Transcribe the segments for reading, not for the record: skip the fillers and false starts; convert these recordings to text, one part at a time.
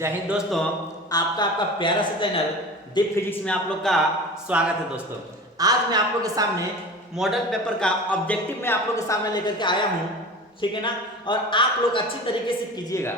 जय हिंद दोस्तों। आपका प्यारा सा चैनल डीप फिजिक्स में आप लोग का स्वागत है दोस्तों। आज मैं आप लोग के सामने मॉडल पेपर का ऑब्जेक्टिव में आप लोग के सामने लेकर के आया हूँ, ठीक है ना। और आप लोग अच्छी तरीके से कीजिएगा,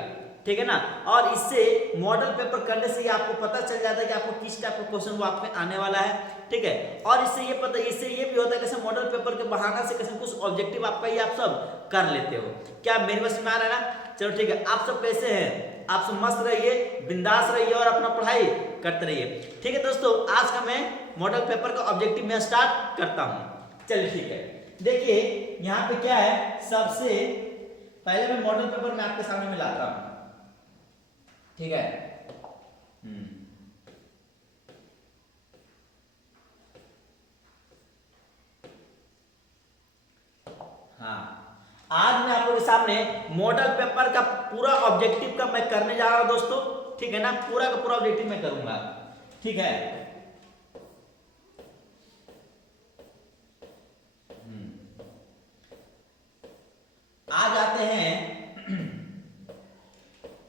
ठीक है ना। और इससे मॉडल पेपर करने से ही आपको पता चल जाता है कि आपको किस टाइप का क्वेश्चन वो आप में आने वाला है, ठीक है। और इससे ये भी होता है कैसे मॉडल पेपर के बहाना से कैसे कुछ ऑब्जेक्टिव आपका ही आप सब कर लेते हो। क्या मेरी बात में आ रहा है ना? चलो ठीक है। आप सब कैसे हैं? आप सब मस्त रहिए, बिंदास रहिए और अपना पढ़ाई करते रहिए, ठीक है दोस्तों। आज का मैं मॉडल पेपर का ऑब्जेक्टिव में स्टार्ट करता हूं। चलिए ठीक है। देखिए यहाँ पे क्या है, सबसे पहले मैं मॉडल पेपर में आपके सामने में लाता हूं, ठीक है। हाँ, आज मैं आप लोगों के सामने मॉडल पेपर का पूरा ऑब्जेक्टिव का मैं करने जा रहा हूं दोस्तों, ठीक है ना। पूरा का पूरा ऑब्जेक्टिव मैं करूंगा, ठीक है। आ जाते हैं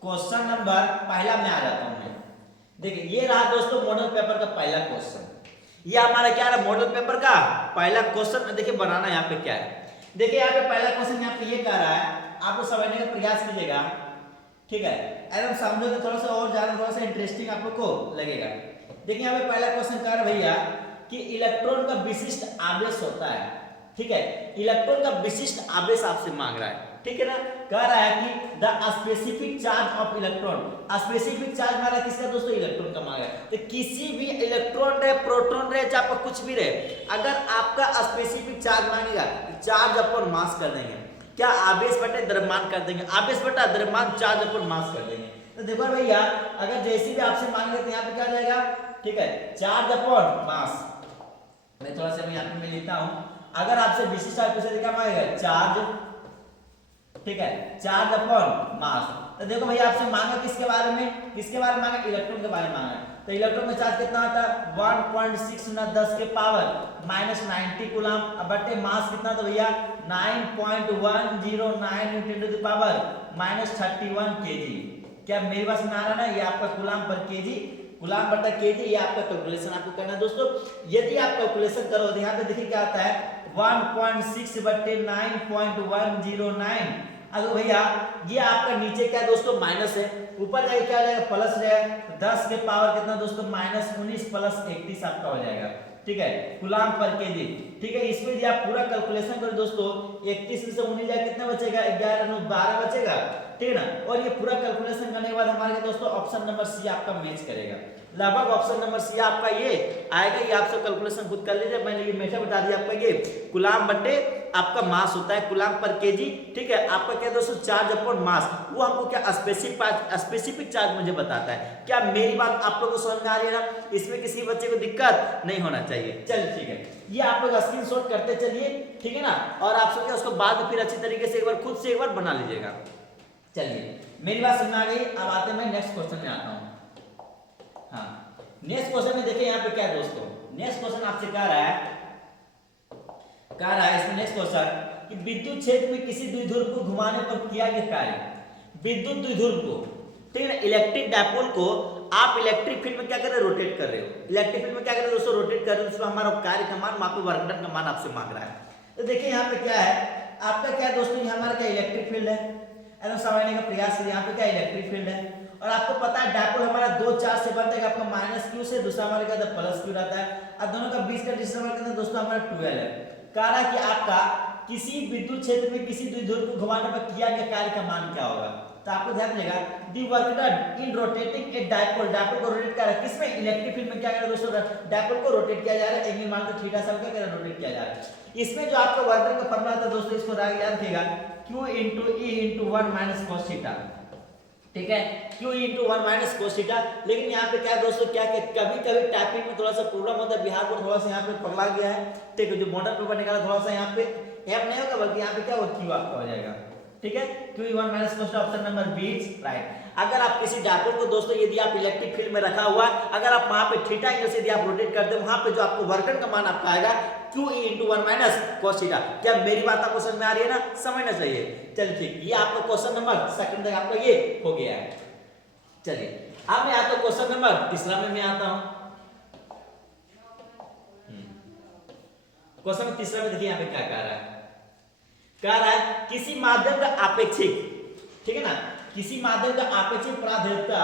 क्वेश्चन नंबर पहला में आ जाता हूं मैं। देखिए ये रहा दोस्तों मॉडल पेपर का पहला क्वेश्चन। ये हमारा क्या रहा, मॉडल पेपर का पहला क्वेश्चन। देखिए बनाना यहाँ पे क्या है, देखिए यहाँ पे पहला क्वेश्चन यहाँ पे ये कह रहा है, आपको समझने का प्रयास कीजिएगा, ठीक है। एकदम समझोगे थोड़ा सा और ज्यादा थोड़ा सा इंटरेस्टिंग आप लोग को लगेगा। देखिए यहाँ पे पहला क्वेश्चन कह रहा है भैया कि इलेक्ट्रॉन का विशिष्ट आवेश होता है, ठीक है। इलेक्ट्रॉन का विशिष्ट आवेश आपसे मांग रहा है, ठीक है ना। कह रहा है कि the specific charge of electron. Specific charge हमारा किसका दोस्तों, इलेक्ट्रॉन का मांगा है। तो किसी भी इलेक्ट्रॉन रहे, प्रोटॉन रहे, चाहे आपका कुछ भी रहे, अगर आपका स्पेसिफिक चार्ज मांगेगा चार्ज अपन मास कर देंगे। क्या आवेश बटे द्रव्यमान कर देंगे, आवेश बटा द्रव्यमान चार्ज अपन मास कर देंगे। तो देखो भैया अगर जैसी भी आपसे मांगेगा तो यहाँ पे क्या जाएगा, ठीक है, चार्ज अपॉन मास। मैं थोड़ा सा यहाँ पे मैं लिखता हूं, अगर आपसे विशिष्ट आवेश क्या मांगेगा, चार्ज, ठीक है, चार्ज अपॉन मास। तो देखो भैया आपसे मांगा किसके बारे में, किसके बारे में मांगा, इलेक्ट्रॉन के बारे में मांगा। तो इलेक्ट्रॉन में चार्ज कितना आता है, 1.6 × 10 के पावर -90 कूलम। अब बटे मास कितना था भैया, 9.109 newton to the power -31 KG. क्या मेरी बात में आ रहा है ना, ये आपका कूलम पर केजी, कूलम बटा केजी, ये आपका कैलकुलेशन आपको करना है दोस्तों। यदि आप कैलकुलेशन करो तो यहाँ पे देखिए क्या आता है, 1.6 बटे 9.109। अगर भैया ये आपका नीचे क्या दोस्तों माइनस है, ऊपर जाएगा क्या हो जाएगा, प्लस रहेगा। 10 के पावर कितना दोस्तों, -19 + 31 आपका हो जाएगा, ठीक है, कूलम पर केजी, ठीक है। इसमें यदि आप पूरा कैलकुलेशन करो दोस्तों, 31 में से 19 जाए कितना बचेगा, 11 9 12 बचेगा, ठीक है ना। और ये पूरा कैलकुलेशन करने के बाद हमारे दोस्तों ऑप्शन नंबर सी आपका मैच करेगा। लगभग ऑप्शन नंबर सी आपका ये आएगा। ये आप सब कैलकुलेशन खुद कर लीजिए, मैंने ये मेथड बता दिया आपका। ये कूलम बटे आपका मास होता है, कूलम पर केजी, ठीक है। आपका क्या दोस्तों, चार्ज अपॉन मास, वो हमको क्या स्पेसिफिक चार्ज मुझे बताता है। क्या मेरी बात आप लोगों को समझ में आ रही है ना? इसमें किसी बच्चे को दिक्कत नहीं होना चाहिए। चलिए ठीक है, ये आप लोग स्क्रीनशॉट करते चलिए, ठीक है ना। और आप सब क्या उसको बाद फिर अच्छी तरीके से एक बार खुद से एक बार बना लीजिएगा। चलिए मेरी बात समझ में आ गई। अब आते मैं नेक्स्ट क्वेश्चन में आता हूँ। हाँ, नेक्स्ट क्वेश्चन में देखिए यहाँ पे क्या है दोस्तों, नेक्स्ट क्वेश्चन आपसे कह रहा है इसमें नेक्स्ट क्वेश्चन कि विद्युत क्षेत्र में किसी द्विध्रुव को घुमाने पर किया गया कार्य। विद्युत द्विध्रुव को, ठीक है ना, इलेक्ट्रिक डायपोल को आप इलेक्ट्रिक फील्ड में क्या कर रहे हो, रोटेट कर रहे हो। इलेक्ट्रिक फील्ड में क्या कर रहे हो दोस्तों, रोटेट कर रहे हो। उसमें हमारा कार्य का मान, वहां पे वर्क डन का मान आपसे मांग रहा है। तो देखिए यहाँ पे क्या है, आपका क्या दोस्तों, ये हमारा क्या इलेक्ट्रिक फील्ड है, एकदम समझने का प्रयास करिए। यहाँ पे क्या इलेक्ट्रिक फील्ड है, और आपको पता है डायपोल हमारा 2 चार्ज से बनता है, आपका -q से, दूसरा हमारे क्या +q रहता है। अब दोनों का बीच का डिस्टेंस हमारा कितना दोस्तों, हमारा 12 है। कह रहा है कि आपका किसी विद्युत क्षेत्र में किसी द्विध्रुव को घुमाने पर किया गया कार्य का मान क्या होगा। तो आपको ध्यान देगा, the work done in rotating A dipole, dipole को रोटेट कर रहा है किसमें, इलेक्ट्रिक फील्ड में। क्या कर रहा है दोस्तों, डायपोल को रोटेट किया जा रहा है, एंगल मान को थीटा से क्या कर रहा है, रोटेट किया जा रहा है। इसमें जो आपका वर्क डन का फॉर्मूला था दोस्तों, इसको याद रखिएगा, q × e × 1 - cos थीटा, ठीक है, q × 1 - cos थीटा। लेकिन यहाँ पे क्या दोस्तों, क्या कभी कभी टाइपिंग में थोड़ा सा प्रॉब्लम होता है, बिहार को थोड़ा सा यहाँ पे पगला गया है, ठीक है। जो मॉडल पेपर निकाला थोड़ा सा यहाँ पे एम नहीं होगा, बल्कि यहाँ पे क्या होगा, q आपका हो जाएगा, ठीक है। q × 1 - cos option number B is right. अगर आप किसी डायपोल को दोस्तों यदि आप इलेक्ट्रिक फील्ड में रखा हुआ, अगर आप वहां पे थीटा एंगल से यदि आप रोटेट करते हो, वहां पे जो आपको वर्क डन का मान आपका आएगा q × 1 - cos थीटा। क्या मेरी बात आपको समझ में आ रही है ना? समझना चाहिए। चलिए ठीक, ये आपका क्वेश्चन नंबर सेकंड तक आपका ये हो गया है। चलिए अब मैं आता हूं क्वेश्चन नंबर तीसरा में मैं आता हूं। क्वेश्चन नंबर तीसरा में देखिए यहाँ पे क्या कह रहा है। कह रहा है किसी माध्यम का आपेक्षिक, ठीक है ना, किसी माध्यम का आपेक्षिक प्राधान्यता,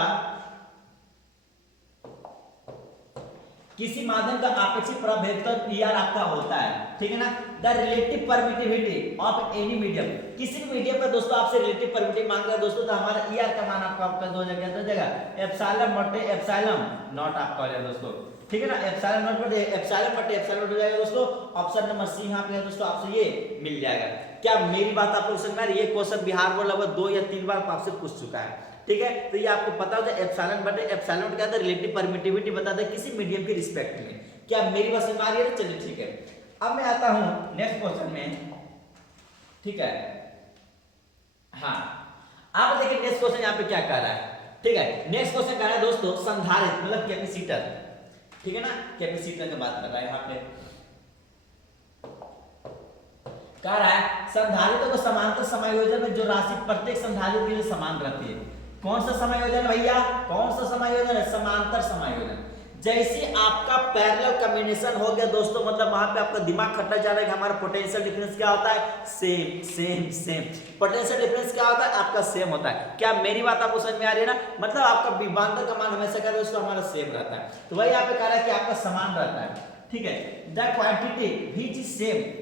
किसी माध्यम का आपेक्षिक प्रभावता पीआर आपका होता है, ठीक है ना। The relative permittivity of any medium, किसी भी मीडियम का दोस्तों आपसे रिलेटिव परमिटिविटी मांग रहा है दोस्तों, तो हमारा ईआर का मान आपका दो जगह एप्सिलॉन बटे एप्सिलॉन नॉट आपका हो जाएगा दोस्तों, ठीक है ना। एप्सिलॉन नॉट बटे एप्सिलॉन नॉट हो जाएगा दोस्तों। ऑप्शन नंबर सी यहाँ पे दोस्तों आपसे ये मिल जाएगा। क्या मेरी बात आपको समझ में आ रही है? ये क्वेश्चन बिहार बोर्ड लगभग 2 या 3 बार आपसे पूछ चुका है, ठीक है। तो ये आपको पता होगा एप्सिलॉन बटे एप्सिलॉन क्या था, रिलेटिव परमिटिविटी बता दे किसी मीडियम के रिस्पेक्ट में। क्या मेरी बात समझ में आ रही है? चलिए ठीक है, अब मैं आता हूं नेक्स्ट क्वेश्चन में, ठीक है। हाँ, आप देखिए नेक्स्ट क्वेश्चन यहाँ पे क्या कह रहा है, ठीक है। नेक्स्ट क्वेश्चन कह रहा है दोस्तों संधारित्र मतलब कैपेसिटर, ठीक है ना, कैपेसिटर की बात कर रहा है यहाँ पे। कह रहा है संधारित्रों को समांतर समायोजन में जो राशि प्रत्येक संधारित्र के लिए समान रहती है, कौन सा समायोजन भैया, कौन सा समायोजन है? समांतर समायोजन। जैसे आपका पैरेलल कॉम्बिनेशन हो गया दोस्तों, मतलब वहां पे आपका दिमाग खट्टा जा रहा है कि हमारा पोटेंशियल डिफरेंस क्या होता है? Same same same. Potential difference क्या होता है? आपका सेम होता है। क्या मेरी बात आपको समझ में आ रही है ना? मतलब आपका विभवांतर का मान हमेशा क्या उसका हमारा सेम रहता है, तो वही यहाँ पे कह रहा है कि आपका समान रहता है, ठीक है। The quantity which is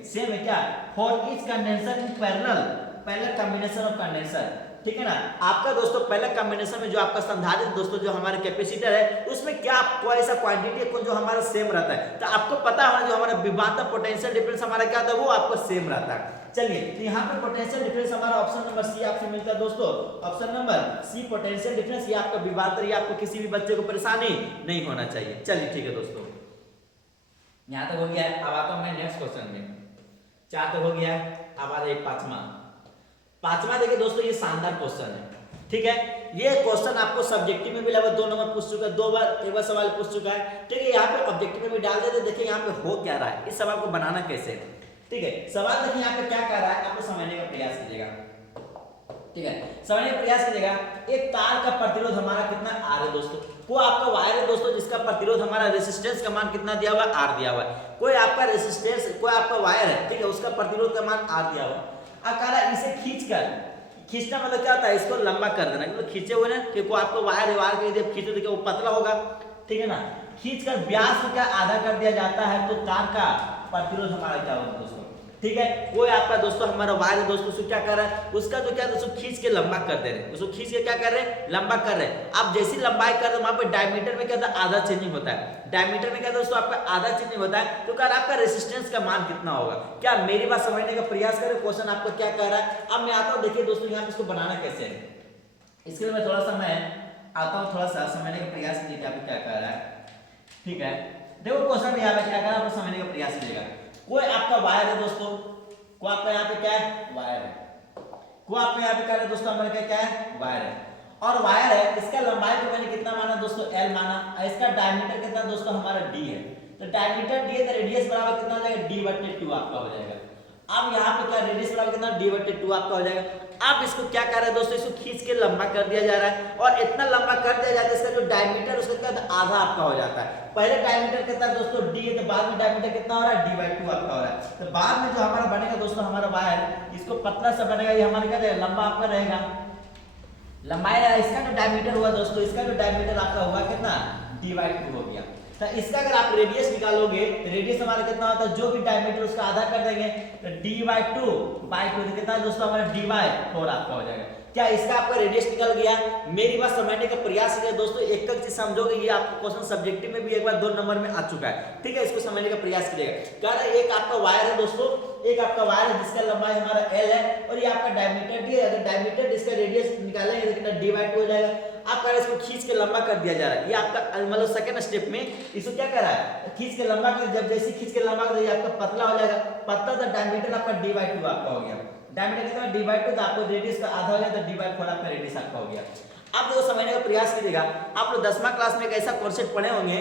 same है क्या for each condenser in parallel combination of condenser, ठीक है ना। आपका दोस्तों पहले कॉम्बिनेशन में जो आपका संधारित्र दोस्तों जो हमारे कैपेसिटर है उसमें क्या आपको ऐसा क्वांटिटी है जो हमारा सेम रहता है, तो आपको पता होना जो हमारा विभवांतर पोटेंशियल डिफरेंस हमारा क्या था, वो आपको सेम रहता है। चलिए तो यहाँ पे पोटेंशियल डिफरेंस हमारा ऑप्शन नंबर सी आपसे मिलता है दोस्तों, option number C potential difference. ये आपका विभवांतर, ये आपको किसी भी बच्चे को परेशानी नहीं होना चाहिए। चलिए ठीक है दोस्तों, यहाँ तक हो गया है। अब आता हूँ मैं नेक्स्ट क्वेश्चन में। 4 तो हो गया है, अब आ जाए पांचवा देखिए दोस्तों, ये शानदार क्वेश्चन है, ठीक है। ये क्वेश्चन आपको सब्जेक्टिव में भी लगभग 2 नंबर पूछ चुका है, 2 बार, एक बार सवाल पूछ चुका है, ठीक है। यहाँ पे ऑब्जेक्टिव में भी डाल देते, देखिए यहाँ पे हो क्या रहा है, इस सवाल को बनाना कैसे है, ठीक है। सवाल देखिए यहाँ पे क्या कर रहा है, आपको समझने का प्रयास कीजिएगा, ठीक है। समझने का प्रयास कीजिएगा। एक तार का प्रतिरोध हमारा कितना आर है दोस्तों, को आपका वायर है दोस्तों जिसका प्रतिरोध हमारा रेजिस्टेंस का मान कितना दिया हुआ है, आर दिया हुआ है। कोई आपका रेजिस्टेंस, कोई आपका वायर है, ठीक है, उसका प्रतिरोध का मान आर दिया हुआ है। इसे खींचना मतलब क्या होता है, इसको लंबा कर देना, मतलब खींचे हुए ना कि कोई आपको वायर के खींचो देखिए वो पतला होगा, ठीक है ना। खींचकर व्यास को क्या आधा कर दिया जाता है, तो तार का प्रतिरोध हमारा क्या होगा दोस्तों, ठीक है। कोई आपका दोस्तों हमारा वायर है दोस्तों, उसको क्या कर रहा है, उसका जो क्या दोस्तों खींच के लंबा कर दे रहे हैं, उसको खींच के क्या कर रहे हैं, लंबा कर रहे हैं। आप जैसी लंबाई कर रहे हैं वहां पे डायमीटर में क्या था, आधा चेंजिंग होता है। डायमीटर में क्या दोस्तों आपका आधा चेंजिंग होता है, तो क्या आपका रेजिस्टेंस का मान कितना होगा। क्या मेरी बात समझने का प्रयास करें, क्वेश्चन आपको क्या कह रहा है। अब मैं आता हूँ, देखिए दोस्तों यहाँ पे इसको बनाना कैसे है, इसके लिए मैं थोड़ा सा मैं आता हूँ, थोड़ा सा समझने का प्रयास कीजिए यहाँ पे क्या कह रहा है, ठीक है। देखो क्वेश्चन यहाँ पे क्या कर रहा है, आपको समझने का प्रयास कीजिएगा। कोई आपका वायर है दोस्तों, को आपका यहाँ पे क्या है, वायर है, को आपका यहाँ पे क्या है दोस्तों, हमारे क्या है, वायर है। और वायर है, इसका लंबाई को मैंने कितना माना दोस्तों, एल माना, और इसका डायमीटर कितना दोस्तों हमारा डी है। तो डायमीटर डी है तो रेडियस बराबर कितना हो जाएगा, डी बटे 2 आपका हो जाएगा। अब यहाँ पे क्या रेडियस बराबर कितना, डी बटे 2 आपका हो जाएगा। अब इसको क्या कर रहा है दोस्तों, इसको खींच के लंबा कर दिया जा रहा है, और इतना लंबा कर दिया जाता है इसका जो डायमीटर उसका क्या आधा आपका हो जाता है। पहले डायमीटर कितना दोस्तों, डी है, तो बाद में डायमीटर कितना हो रहा है, डी बाई 2 आपका हो रहा है। तो बाद में जो हमारा बनेगा दोस्तों हमारा वायर, इसको पतला सा बनेगा, ये हमारा क्या रहेगा, लंबा आपका रहेगा, लंबाई है। इसका जो डायमीटर हुआ दोस्तों, इसका जो डायमीटर आपका हुआ कितना, डी बाई 2 हो गया। तो इसका अगर आप रेडियस निकालोगे तो रेडियस हमारा कितना होता है, जो भी डायमीटर उसका आधा कर देंगे, तो डी बाई 2 कितना दोस्तों हमारा डी बाई 4 आपका हो जाएगा। क्या इसका आपका रेडियस निकल गया। मेरी बात समझने का प्रयास कीजिए दोस्तों, एक चीज समझोगे, ये आपको क्वेश्चन सब्जेक्टिव में भी एक बार 2 नंबर में आ चुका है, ठीक है। इसको समझने का प्रयास कीजिएगा। कह रहा है एक आपका वायर है दोस्तों, एक आपका वायर है जिसका लंबाई हमारा एल है, और ये आपका डायमीटर डी है। अगर डायमीटर इसका रेडियस निकालेंगे तो कितना, डी बाई 2 हो जाएगा। आप कह रहे हैं इसको खींच के लंबा कर दिया जा रहा है, ये आपका मतलब सेकंड स्टेप में इसको क्या कर रहा है, खींच के लंबा कर, जब जैसे खींच के लंबा कर आपका पतला हो जाएगा, पतला तो डायमीटर आपका डी बाई 2 आपका हो गया। डायमीटर कितना, डी बाई 2, तो आपको रेडियस का आधा हो गया, तो डी बाई 4 आपका रेडियस आपका हो गया। आप जो समझने का प्रयास कीजिएगा, आप लोग 10वां क्लास में एक ऐसा कॉन्सेप्ट पढ़े होंगे,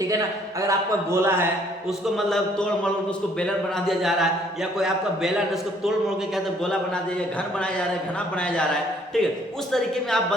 ठीक है ना। अगर आपका गोला है उसको मतलब तोड़ मरोड़ के उसको बेलन बना दिया जा रहा है, या कोई आपका बेलन है उसको तोड़ मरोड़ के क्या तो गोला बना दिया, घर बनाया जा रहा है, घना बनाया जा रहा है, ठीक है। उस तरीके में आप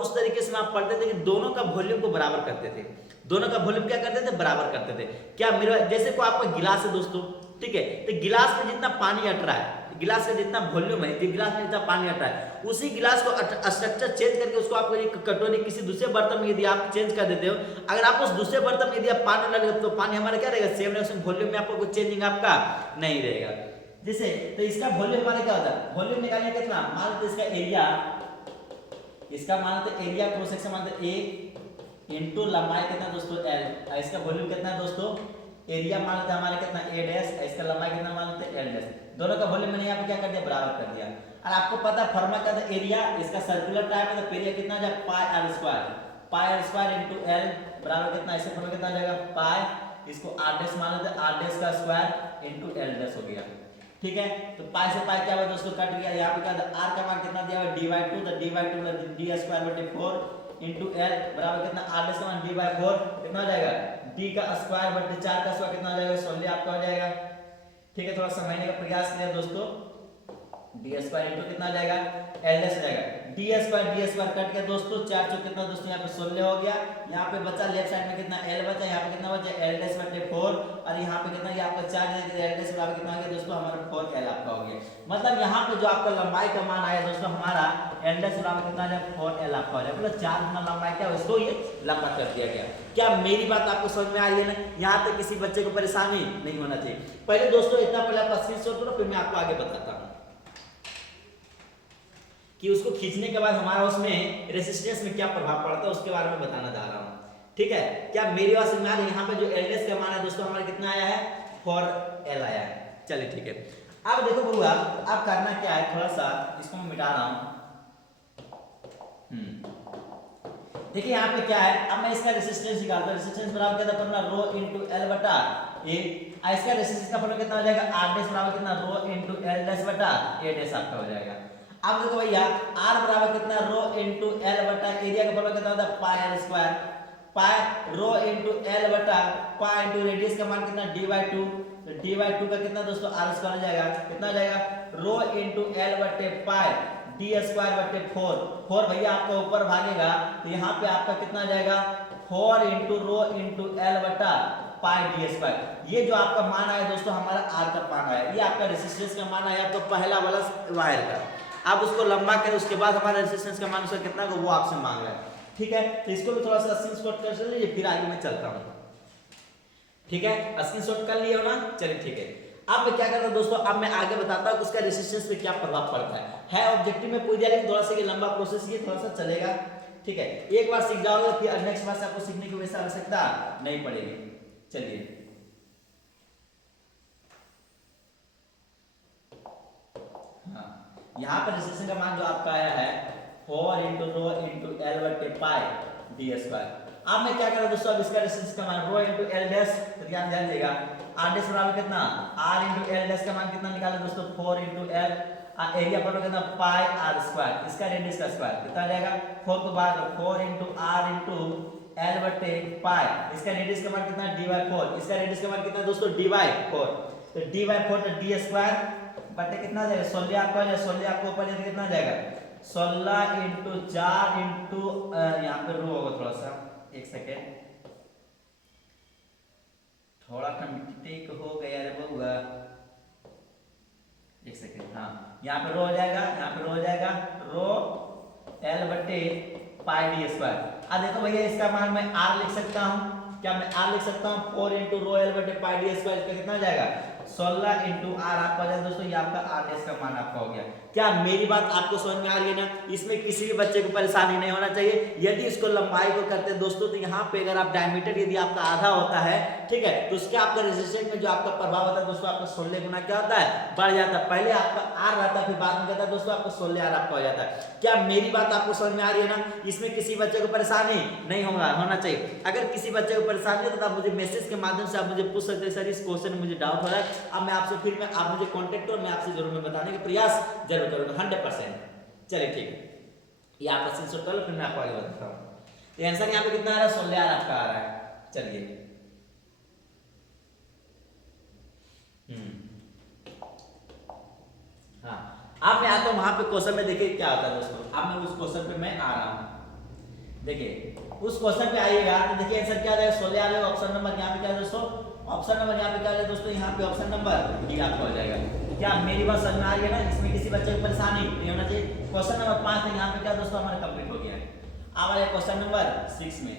उस तरीके से आप पढ़ते थे कि दोनों का वॉल्यूम को बराबर करते थे, दोनों का वॉल्यूम क्या करते थे, बराबर करते थे। क्या मेरा जैसे को आपका गिलास है दोस्तों, ठीक है, तो गिलास में जितना पानी अट रहा है, गिलास का जितना वॉल्यूम है, गिलास में जितना पानी अट रहा है, उसी गिलास को स्ट्रक्चर चेंज करके उसको आप एक कटोरी किसी दूसरे बर्तन में यदि आप चेंज कर देते हो, अगर आप उस दूसरे बर्तन में यदि आप पानी डालेंगे तो पानी हमारा क्या रहेगा, सेम रहेगा, उसमें वॉल्यूम में आपको कुछ चेंजिंग आपका नहीं रहेगा। जैसे तो इसका वॉल्यूम हमारा क्या होता है, वॉल्यूम निकालने कितना, मान लो इसका एरिया, इसका मान लो एरिया क्रॉस सेक्शन मान लो A इनटू लंबाई कितना दोस्तों L, इसका वॉल्यूम कितना है दोस्तों, एरिया मान लेते हैं हमारे कितना A डैश, इसका लंबाई कितना मान लेते हैं L डैश, दोनों का वॉल्यूम मैंने यहाँ पे क्या कर दिया, बराबर कर दिया। और आपको पता है फॉर्मूला क्या था, एरिया, इसका सर्कुलर टाइप है तो एरिया कितना हो जाएगा, पाई आर स्क्वायर इनटू L बराबर कितना, इससे फॉर्मूला कितना हो जाएगा, पाई, इसको r डैश मान लेते हैं, r डैश का स्क्वायर इनटू L डैश हो गया, ठीक है। तो पाई से पाई क्या हुआ दोस्तों, कट गया, यहाँ पे क्या r का मान कितना दिया हुआ d/2, तो d/2 d स्क्वायर बटे 4 इनटू L बराबर कितना, r डैश का मान d/4 कितना हो जाएगा, d का स्क्वायर बटे 4 का स्क्वायर कितना हो जाएगा, 16 आपका हो जाएगा, ठीक है। थोड़ा समझने का प्रयास करिए दोस्तों, डी स्क्वायर इनटू कितना आ जाएगा, एल डैश हो जाएगा, डी स्क्वायर कट गया दोस्तों, 4 चौक कितना दोस्तों, यहाँ पे 16 हो गया, यहाँ पे बचा लेफ्ट साइड में कितना एल बचा, यहाँ पे कितना बचा एल डैश बटे 4, और यहाँ पे कितना, ये आपका 4 एल डैश बराबर कितना हो गया दोस्तों, हमारा 4 एल आपका हो गया। मतलब यहाँ पे जो आपका लंबाई का मान आया दोस्तों हमारा एल डैश बराबर कितना आ जाएगा, 4 एल आपका हो जाएगा, मतलब 4 गुना लंबाई क्या उसको ये लंबा कर दिया गया। क्या मेरी बात आपको समझ में आ रही है ना, यहाँ तक किसी बच्चे को परेशानी नहीं होना चाहिए। पहले दोस्तों इतना पहले आपका स्क्रीनशॉट करो, फिर मैं आपको आगे बताता हूँ कि उसको खींचने के बाद हमारा उसमें रेजिस्टेंस में क्या प्रभाव पड़ता है, उसके बारे में बताना जा रहा हूँ, ठीक है। क्या मेरी बात समझ में आ रही है, यहाँ पे जो एल डैश का मान है दोस्तों हमारा कितना आया है, 4 एल आया है, चलिए ठीक है। अब देखो बउआ, अब करना क्या है, थोड़ा सा इसको मैं मिटा रहा हूँ, देखिए यहाँ पे क्या है, अब मैं इसका रेजिस्टेंस निकालता हूँ, रेजिस्टेंस बराबर क्या था अपना रो इनटू एल बटा ए, इसका रेजिस्टेंस का फॉर्मूला कितना हो जाएगा, आर डैश बराबर कितना रो इनटू एल डैश बटा ए डैश आपका हो जाएगा। अब देखो भैया r बराबर कितना रो इनटू एल बटा एरिया का फॉर्मूला कितना होता है, pi r square, pi rho into l बटा पाई इनटू रेडियस का मान कितना d/2, तो d/2 का कितना दोस्तों r स्क्वायर हो जाएगा, कितना हो जाएगा, रो इनटू एल बटे पाई डी स्क्वायर बटे 4 भैया आपका ऊपर भागेगा तो यहाँ पे आपका कितना आ जाएगा, 4 इंटू रो इंटू एल बटा पाई डी स्क्वायर। ये जो आपका मान आया दोस्तों हमारा आर का मान आया, ये आपका रेजिस्टेंस का मान आया तो पहला वाला वायर का। आप उसको लंबा करें उसके बाद हमारा रेजिस्टेंस का मान उसका कितना होगा वो आपसे मांग रहा है, ठीक है। तो इसको भी थोड़ा सा स्क्रीनशॉट कर लीजिए, फिर आगे मैं चलता हूँ, ठीक है। स्क्रीनशॉट कर लिए हो ना, चलिए ठीक है। अब मैं क्या करता हूं दोस्तों, अब मैं आगे बताता हूं उसका रेजिस्टेंस पे क्या प्रभाव पड़ता है ऑब्जेक्टिव में पूछ दिया, लेकिन थोड़ा सा ये लंबा प्रोसेस, ये थोड़ा सा चलेगा, ठीक है। एक बार सीख जाओगे फिर नेक्स्ट बार से आपको सीखने की वैसे आवश्यकता नहीं पड़ेगी। चलिए हाँ, यहाँ पर रेजिस्टेंस का मान जो आपका आया है 4 इंटू रो इंटू एल बटे पाई डी स्क्वायर। अब मैं क्या करूं दोस्तों, अब इसका रेजिस्टेंस का मान रो इंटू एल डैश, तो ध्यान दीजिएगा आर डैश बराबर कितना, आर इंटू एल डैश का मान कितना निकाले दोस्तों, 4 इंटू एल, एरिया पर कितना पाई आर स्क्वायर, इसका रेडियस का स्क्वायर कितना आ जाएगा 4 को बाहर 4 इंटू आर इंटू एल बटे पाई, इसका रेडियस का मान कितना d/4, इसका रेडियस का मान कितना दोस्तों d/4, तो d/4 तो d स्क्वायर बटे कितना आ जाएगा 16 आपका, 16 आपको ऊपर जाके कितना आ जाएगा 16 इंटू 4 इंटू यहाँ पे रो होगा, थोड़ा सा एक सेकेंड, थोड़ा ठीक हो गया रे बउआ, एक सेकेंड, हाँ यहाँ पे रो हो जाएगा, यहाँ पे रो हो जाएगा रो एल बटे पाई डी स्क्वायर। अब देखो भैया इसका मान मैं आर लिख सकता हूँ, क्या मैं आर लिख सकता हूँ 4 इंटू रो एल बटे पाई डी स्क्वायर, इसका कितना हो जाएगा 16 इंटू आर आपका जाए दोस्तों, ये आपका आर डैश का मान आपका हो गया। क्या मेरी बात आपको समझ में आ रही है ना, इसमें किसी भी बच्चे को परेशानी नहीं होना चाहिए। यदि इसको लंबाई को करते हैं दोस्तों, तो यहाँ पे अगर आप डायमीटर यदि आपका आधा होता है, ठीक है, तो उसके आपका रेजिस्टेंस में जो आपका प्रभाव होता है दोस्तों आपका 16 गुना क्या होता है बढ़ जाता है। पहले आपका आर रहता है फिर बाद में कहता है दोस्तों आपका 16 आर आपका हो जाता है। क्या मेरी बात आपको समझ में आ रही है ना, इसमें किसी बच्चे को परेशानी नहीं होना चाहिए। अगर किसी बच्चे को परेशानी है तो आप मुझे मैसेज के माध्यम से आप मुझे पूछ सकते हैं, सर इस क्वेश्चन में मुझे डाउट हो रहा है, अब मैं आपसे फिर मैं आप मुझे कांटेक्ट करो, मैं आपसे जरूर मैं बताने का प्रयास जरूर करूंगा 100%। चलिए ठीक है, ये आप स्क्रीनशॉट कर लो, फिर मैं आपको आगे बताता हूँ। तो आंसर यहाँ पे कितना आ रहा है 16 आर आपका आ रहा है। चलिए हाँ, अब मैं आता हूँ वहां पे क्वेश्चन में, देखिए क्या होता है दोस्तों। अब मैं उस क्वेश्चन पे मैं आ रहा हूँ, देखिए उस क्वेश्चन पे आइएगा तो देखिए आंसर क्या आ जाएगा, 16 आ जाएगा। ऑप्शन नंबर यहाँ पे क्या है दोस्तों, ऑप्शन नंबर यहाँ पे क्या है दोस्तों, यहाँ पे ऑप्शन नंबर डी आपको हो जाएगा। क्या मेरी बात समझ में आ रही है ना, इसमें किसी बच्चे को परेशानी नहीं होना चाहिए। क्वेश्चन नंबर 5 में यहाँ पे क्या दोस्तों हमारा कंप्लीट हो गया है। अब आइए क्वेश्चन नंबर 6 में।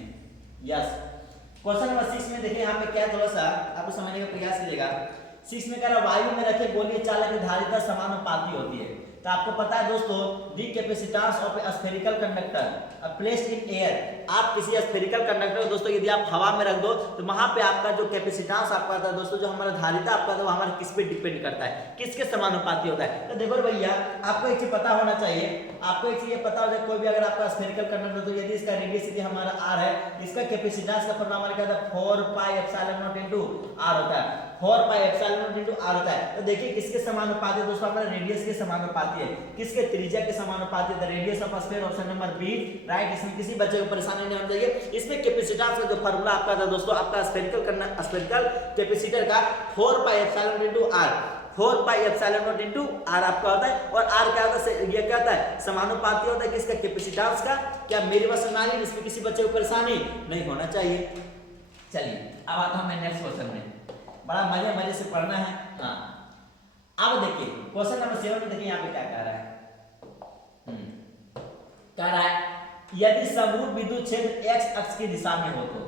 यस, क्वेश्चन नंबर 6 में देखिए यहाँ पे क्या, थोड़ा सा आपको समझने का प्रयास कीजिएगा। 6 में कह रहा वायु में रखे गोलीय चालक की धारिता समानुपाती होती है। तो आपको पता है दोस्तों, the capacitance of a spherical conductor placed in air. आप किसी स्फेरिकल कंडक्टर को दोस्तों यदि आप हवा में रख दो तो वहां पे आपका जो कैपेसिटेंस आपका था दोस्तों, जो हमारा धारिता आपका था वो हमारे किस पे डिपेंड करता है, किसके समानुपाती होता है। तो देखो भैया, आपको एक चीज पता होना चाहिए, आपको एक चीज पता हो जाए, कोई भी अगर आपका स्फेरिकल कंडक्टर, तो यदि इसका रेडियस यदि हमारा r है, इसका कैपेसिटेंस का फॉर्मूला हमारा क्या था, 4 pi epsilon naught into r होता है। 4 pi epsilon naught into r होता है। तो देखिए किसके समानुपाती है दोस्तों, हमारा रेडियस के समानुपाती है। किसके, त्रिज्या के समानुपाती है, the radius of sphere, option number B right. इसमें किसी बच्चे को परेशानी नहीं होनी चाहिए। इसमें कैपेसिटेंस का जो फार्मूला आपका था दोस्तों, आपका स्फेरिकल कैपेसिटर का 4 pi epsilon naught into r, 4 pi epsilon naught into r आपका होता है। और r क्या होता है, ये क्या होता है, समानुपाती होता है किसका, कैपेसिटेंस का। क्या मेरी बात समझ आ रही है, इसमें किसी बच्चे को परेशानी नहीं होना चाहिए। चलिए अब आता हूं मैं नेक्स्ट क्वेश्चन में, बड़ा मजे से पढ़ना है। हाँ, अब देखिए क्वेश्चन नंबर 7 में देखिए यहाँ पे क्या कह रहा है, कह रहा है यदि समरूप विद्युत क्षेत्र x अक्ष की दिशा में हो तो,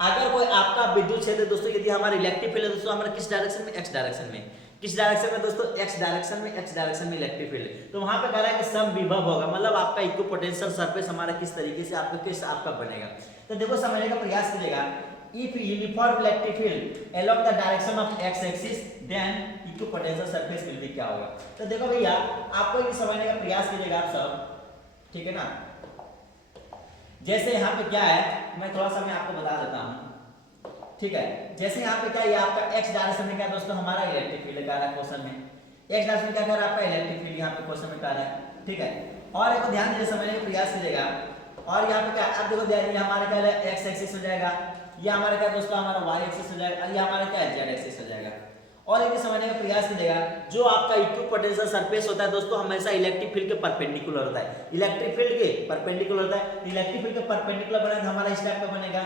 अगर कोई आपका विद्युत क्षेत्र दोस्तों, यदि हमारा इलेक्ट्रिक फील्ड है दोस्तों, हमारा किस डायरेक्शन में, x डायरेक्शन में, किस डायरेक्शन में दोस्तों, x डायरेक्शन में इलेक्ट्रिक फील्ड, तो वहां पे कह रहा है कि सम विभव होगा, मतलब आपका इक्विपोटेंशियल सरफेस हमारा किस तरीके से आपका बनेगा। तो देखो समझने का प्रयास कीजिएगा। If uniform electric field along the direction of x axis, then equipotential surface will be क्या होगा। तो देखो भैया, आपको ये समझने का प्रयास कीजिएगा आप सब, ठीक है ना। जैसे यहाँ पे क्या है, मैं थोड़ा सा मैं आपको बता देता हूँ, ठीक है। जैसे यहाँ पे क्या, ये आपका x डायरेक्शन में क्या दोस्तों, हमारा इलेक्ट्रिक फील्ड का रहा है क्वेश्चन में, x डायरेक्शन में क्या कर रहा है, आपका इलेक्ट्रिक फील्ड यहाँ पे क्वेश्चन में कर रहा है, ठीक है। और एक ध्यान दीजिए, समझने का प्रयास कीजिएगा। और यहाँ पे क्या, अब देखो ध्यान, ये हमारा क्या है, x एक्सिस हो जाएगा, ये हमारा क्या दोस्तों, हमारा y एक्सिस हो जाएगा, और ये हमारा क्या है, z एक्सिस हो जाएगा। और ये समझने का प्रयास कीजिएगा, जो आपका इक्विपोटेंशियल सरफेस होता है दोस्तों, हमेशा इलेक्ट्रिक फील्ड के परपेंडिकुलर होता है, इलेक्ट्रिक फील्ड के परपेंडिकुलर होता है। इलेक्ट्रिक फील्ड के परपेंडिकुलर बनेगा हमारा इस टाइप का बनेगा,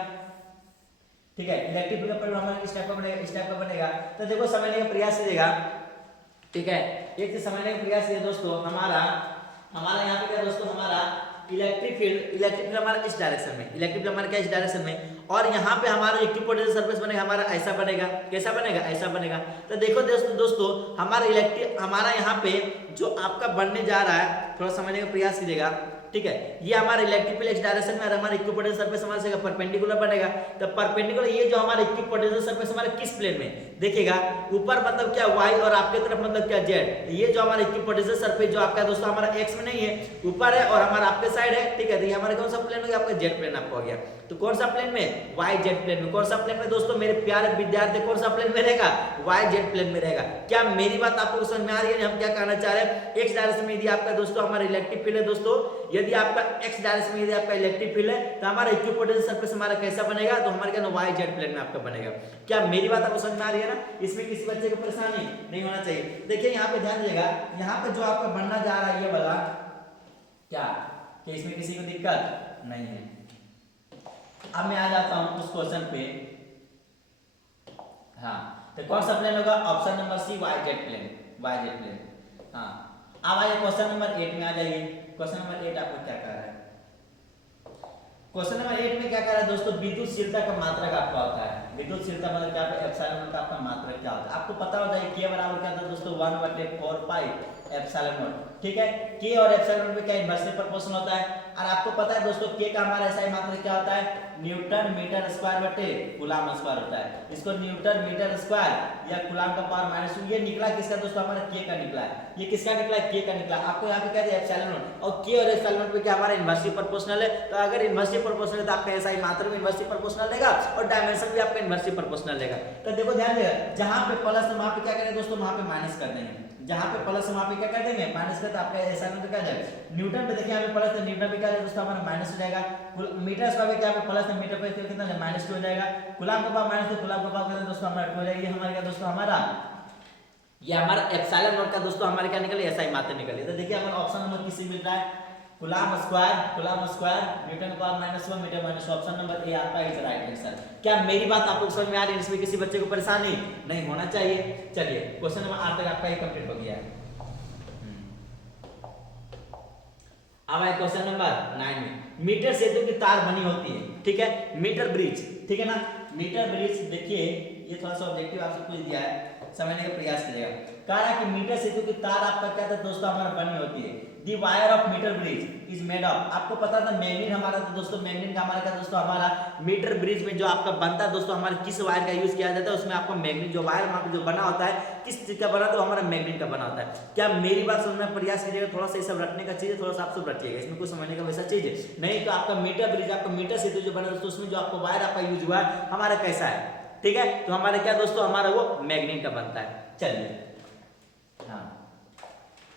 ठीक है। इलेक्ट्रिक फील्ड का परपेंडिकुलर हमारा इस टाइप का बनेगा, इस टाइप का बनेगा। तो देखो समझने का प्रयास कीजिएगा, ठीक है। एक चीज समझने का प्रयास कीजिए दोस्तों, हमारा यहाँ पे क्या दोस्तों, हमारा इलेक्ट्रिक फील्ड हमारा इस डायरेक्शन में, इलेक्ट्रिक फील्ड हमारा क्या इस डायरेक्शन में, और यहाँ पे हमारा इक्विपोटेंशियल सरफेस बनेगा हमारा ऐसा बनेगा, कैसा बनेगा, ऐसा बनेगा। तो देखो दोस्तों हमारा यहाँ पे जो आपका बनने जा रहा है, थोड़ा समझने का प्रयास कीजिएगा, ठीक है। ये हमारा इलेक्ट्रिक फील्ड डायरेक्शन में, और हमारा इक्विपोटेंशियल सरफेस हमारे से परपेंडिकुलर बनेगा। तो परपेंडिकुलर, ये जो हमारा इक्विपोटेंशियल सरफेस हमारे किस प्लेन में, देखिएगा ऊपर मतलब क्या y, और आपके तरफ मतलब क्या z। ये जो हमारा इक्विपोटेंशियल सरफेस जो आपका दोस्तों हमारा x में नहीं है, ऊपर है, और हमारा आपके साइड है, ठीक है। तो ये हमारे कौन सा प्लेन हो गया, आपका z प्लेन आपका हो गया। तो कौन सा प्लेन में, y z प्लेन में। कौन सा प्लेन में दोस्तों, मेरे प्यारे विद्यार्थी, कौन सा प्लेन में रहेगा, y z प्लेन में रहेगा। क्या मेरी बात आपको समझ में आ रही है, हम क्या कहना चाह रहे हैं। x डायरेक्शन में यदि आपका दोस्तों हमारा इलेक्ट्रिक फील्ड है दोस्तों, यदि आपका x डायरेक्शन में यदि आपका इलेक्ट्रिक फील्ड है, तो हमारा इक्विपोटेंशियल सरफेस हमारा कैसा बनेगा, तो हमारे क्या y z प्लेन में आपका बनेगा। क्या मेरी बात आपको समझ में आ रही है ना, इसमें किसी बच्चे को परेशानी नहीं होना चाहिए। देखिए यहाँ पे ध्यान दीजिएगा, यहाँ पे जो आपका बनना जा रहा है ये वाला, क्या कि इसमें किसी को दिक्कत नहीं है। अब मैं आ जाता हूं उस क्वेश्चन पे, हाँ। तो कौन सा प्लेन होगा, option number C, YZ plane, YZ plane. हाँ, अब आइए क्वेश्चन नंबर 8 में आ जाइए। क्वेश्चन नंबर 8 आपको क्या कह रहा है, क्वेश्चन नंबर 8 में क्या कह रहा है दोस्तों, विद्युतशीलता का मात्रक आपका होता है। विद्युतशीलता मतलब क्या, एप्सिलॉन का आपका मात्रक क्या होता है, आपको पता होता है। K बराबर क्या था दोस्तों, 1/4 पाई एप्सिलॉन नॉट, ठीक है। K और एप्सिलॉन नॉट में क्या इनवर्सली प्रोपोर्शनल होता है। और आपको पता है दोस्तों, K का हमारा ऐसा मात्रक क्या होता है, न्यूटन मीटर स्क्वायर बटे कूलम स्क्वायर होता है। इसको न्यूटन मीटर स्क्वायर या कूलम का पावर -2, ये निकला किसका दोस्तों, हमारा K का निकला है। ये किसका निकला, K का निकला। आपको यहाँ पे क्या है, एप्सिलॉन नॉट, और K और एप्सिलॉन नॉट पे क्या हमारा इनवर्सली प्रोपोर्शनल है। तो अगर इनवर्सली प्रोपोर्शनल है तो आपका ऐसा ही मात्रा में इनवर्सली प्रोपोर्शनल लेगा, और डायमेंशन भी आपका इनवर्सली प्रोपोर्शनल लेगा। तो देखो ध्यान देगा, जहां पे प्लस है वहां पे क्या करें दोस्तों, वहां पे माइनस कर देंगे। जहां पे प्लस है वहां पे क्या कर देंगे, माइनस करते आपका ऐसा नहीं तो क्या जाएगा। न्यूटन पे देखिए यहाँ पे प्लस है, न्यूटन पे क्या दोस्तों हमारा माइनस हो जाएगा। मीटर स्क्वायर पे क्या पे प्लस है, मीटर पे कितना है, -2 हो जाएगा। कूलम का पावर -2, कूलम का पावर कितना दोस्तों हमारा 2 हो जाएगा। ये हमारा क्या दोस्तों, हमारा ये हमारा एप्सिलॉन नॉट का दोस्तों हमारे क्या निकले, ऐसा ही मात्रा निकली। तो देखिए हमारा ऑप्शन नंबर किसी मिल रहा है, कूलम्ब स्क्वायर न्यूटन का power -1 metre minus. Option number A आपका इज राइट आंसर। क्या मेरी बात आप लोग समझ में आ रही है? इसमें किसी बच्चे को परेशानी नहीं होना चाहिए। चलिए क्वेश्चन नंबर 8 तक आपका ये कंप्लीट हो गया है। अब आए क्वेश्चन नंबर 9 में, मीटर सेतु की तार बनी होती है, ठीक है, मीटर ब्रिज, ठीक है ना। मीटर ब्रिज देखिए ये थोड़ा सा ऑब्जेक्टिव आपसे पूछ दिया है, समझने का प्रयास करिएगा। कह रहा है कि मीटर सेतु की तार आपका क्या था दोस्तों हमारा बनी होती है। The wire of metre bridge is made of, आपको पता था मैग्नेट हमारा, तो दोस्तों मैग्नेट का हमारा क्या दोस्तों हमारा मीटर ब्रिज में जो आपका बनता है दोस्तों हमारे किस वायर का यूज किया जाता है, उसमें आपको मैग्नेट जो वायर वहां पे जो बना होता है किस चीज का बना, तो हमारा मैग्नेट का बना होता है। क्या मेरी बात समझने का प्रयास कीजिएगा, थोड़ा सा ये सब रटने का चीज है, थोड़ा सा आप सब रटिएगा, इसमें कुछ समझने का वैसा चीज है नहीं। तो आपका मीटर ब्रिज, आपका मीटर सेतु जो बना दोस्तों उसमें जो आपको वायर आपका यूज हुआ है हमारा कैसा है, ठीक है, तो हमारे क्या दोस्तों हमारा वो मैग्नेट का बनता है। चलिए हाँ,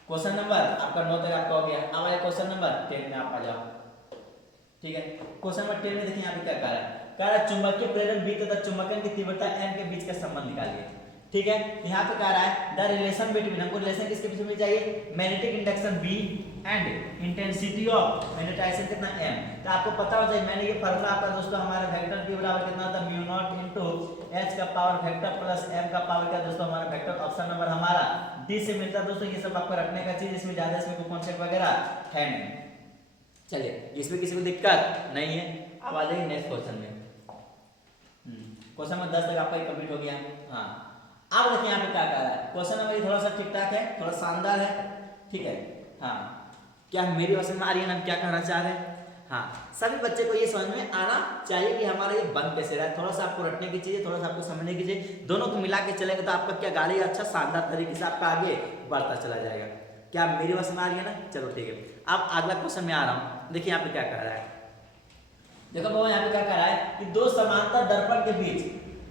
क्वेश्चन नंबर आपका 9 तक आपका हो गया। अब आए क्वेश्चन नंबर 10 में आप आ जाओ, ठीक है। क्वेश्चन नंबर 10 में देखिए यहाँ पे क्या कह रहा है, कह रहा है चुंबकीय प्रेरण B तथा चुंबकन की तीव्रता M के बीच का संबंध निकालिए, ठीक है। यहाँ पे कह रहा है द रिलेशन बिटवीन, हमको रिलेशन किसके बीच में चाहिए, magnetic induction B and intensity of magnetization कितना M। तो आपको पता हो जाए, मैंने ये फार्मूला आपका दोस्तों हमारा वेक्टर B बराबर कितना होता है, μ0 इनटू H का पावर वेक्टर प्लस M का पावर क्या दोस्तों हमारा वेक्टर। ऑप्शन नंबर हमारा D से मिलता है दोस्तों। ये सब आपको रखने का चीज, इसमें ज्यादा इसमें कोई कॉन्सेप्ट वगैरह है नहीं। चलिए इसमें किसी को दिक्कत नहीं है। अब आ जाइए नेक्स्ट क्वेश्चन में। क्वेश्चन नंबर 10 तक आपका कंप्लीट हो गया। हाँ अब देखिए यहाँ पे क्या कह रहा है, क्वेश्चन नंबर थोड़ा सा ठीक ठाक है, थोड़ा शानदार है, ठीक है। हाँ क्या मेरी समझ में आ रही है ना क्या कहना चाह रहे हैं। हाँ सभी बच्चे को ये समझ में आना चाहिए कि हमारा ये बन कैसे रहा है। थोड़ा सा आपको रटने की चीज़, थोड़ा सा आपको समझने की चीज़, दोनों को मिला के चलेंगे तो आपका क्या गाड़ी अच्छा शानदार तरीके से आपका आगे बढ़ता चला जाएगा। क्या मेरी बात समझ में आ रही है ना, चलो ठीक है। अब अगला क्वेश्चन में आ रहा हूँ, देखिए यहाँ पे क्या कह रहा है। देखो बाबा यहाँ पे क्या कह रहा है कि दो समांतर दर्पण के बीच,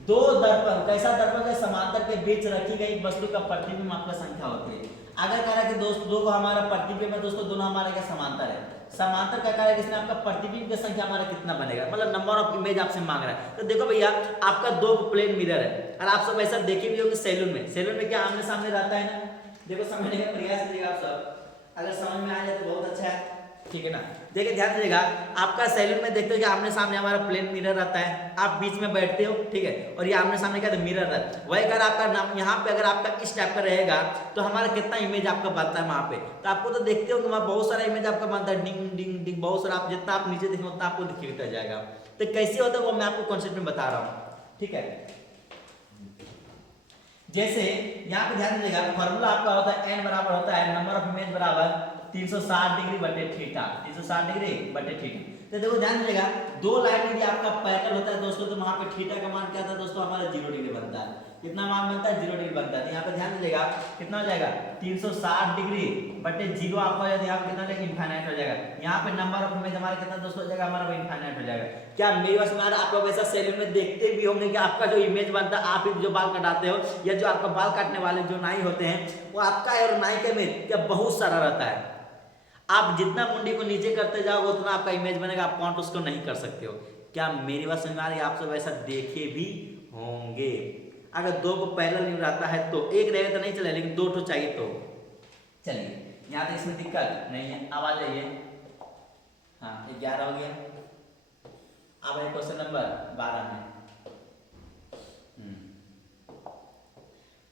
दो दर्पण, कैसा दर्पण है, समांतर के बीच रखी गई वस्तु का प्रतिबिंब आपका संख्या होती है। अगर कह रहा है कि दोस्त दो को हमारा प्रतिबिंब है दोस्तों, दोनों हमारे क्या समांतर है, समांतर का कार्य किसने आपका प्रतिबिंब की संख्या हमारा कितना बनेगा, मतलब नंबर ऑफ इमेज आपसे मांग रहा है। तो देखो भैया आपका दो प्लेन मिरर है और आप सब ऐसा देखे भी होंगे सैलून में, सैलून में क्या आमने सामने रहता है ना। देखो समझने का प्रयास करिएगा आप सब, अगर समझ में आ जाए तो बहुत अच्छा है, ठीक है ना। देखिए ध्यान दीजिएगा, आपका सैलून में देखते हो कि आमने सामने हमारा प्लेन मिरर रहता है, आप बीच में बैठते हो, ठीक है, और ये आमने सामने क्या मिरर है। वही अगर आपका नाम यहाँ पे अगर आपका इस टाइप का रहेगा तो हमारा कितना इमेज आपका बनता है वहाँ पे। तो आपको तो देखते हो कि वहाँ बहुत सारा इमेज आपका बनता है, डिंग डिंग डिंग, बहुत सारा, आप जितना आप नीचे देखेंगे उतना आपको दिखता जाएगा। तो कैसे होता है वो मैं आपको कॉन्सेप्ट में बता रहा हूँ, ठीक है। जैसे यहाँ पे ध्यान दीजिएगा, फॉर्मूला आपका होता है n बराबर होता है नंबर ऑफ इमेज बराबर 360 डिग्री बटे थीटा, 360 डिग्री बटे थीटा। तो देखो ध्यान दीजिएगा, दो लाइन यदि आपका पैरेलल होता है दोस्तों तो वहां पे थीटा का मान क्या था दोस्तों हमारा 0 डिग्री बनता है। कितना मान बनता है, 0 डिग्री बनता है। यहाँ पे ध्यान दीजिएगा कितना हो जाएगा, 360 डिग्री बटे 0 आपका यहाँ पे कितना हो जाएगा, इनफाइनाइट हो जाएगा। यहाँ पे नंबर ऑफ इमेज हमारा कितना दोस्तों हो जाएगा, हमारा इनफाइनाइट हो जाएगा। क्या मेरी बात में आप लोग ऐसा सैलून में देखते भी होंगे कि आपका जो इमेज बनता है, आप ही जो बाल कटाते हो या जो आपका बाल काटने वाले जो नाई होते हैं वो आपका है, और नाई के में क्या बहुत सारा रहता है। आप जितना मुंडी को नीचे करते जाओगे उतना आपका इमेज बनेगा, आप काउंट उसको नहीं कर सकते हो। क्या मेरी बात समझ में आ रही है, आप सब ऐसा देखे भी होंगे। अगर दो को पैरेलल नहीं रहता है तो एक रहेगा तो नहीं चले, लेकिन दो तो चाहिए तो चलिए। यहाँ तक इसमें दिक्कत नहीं है। अब आ जाइए, हाँ 11 हो गया। अब है क्वेश्चन नंबर 12 में।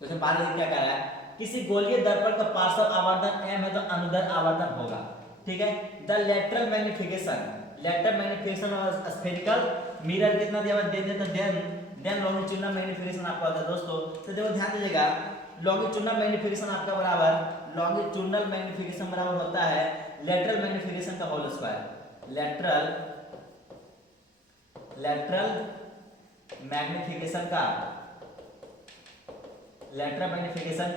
क्वेश्चन 12 क्या कह रहा है, किसी गोलीय दर्पण का पार्श्व आवर्धन m है तो अनुदैर्ध्य आवर्धन होगा, ठीक है। The lateral magnification of spherical mirror कितना दिया हुआ दे देता, देन लॉन्गिट्यूडिनल मैग्निफिकेशन आपका होता है दोस्तों। तो देखो ध्यान दीजिएगा, लॉन्गिट्यूडिनल मैग्निफिकेशन आपका बराबर, लॉन्गिट्यूडिनल मैग्निफिकेशन बराबर होता है लेटरल मैग्निफिकेशन का होल स्क्वायर, लेटरल मैग्निफिकेशन का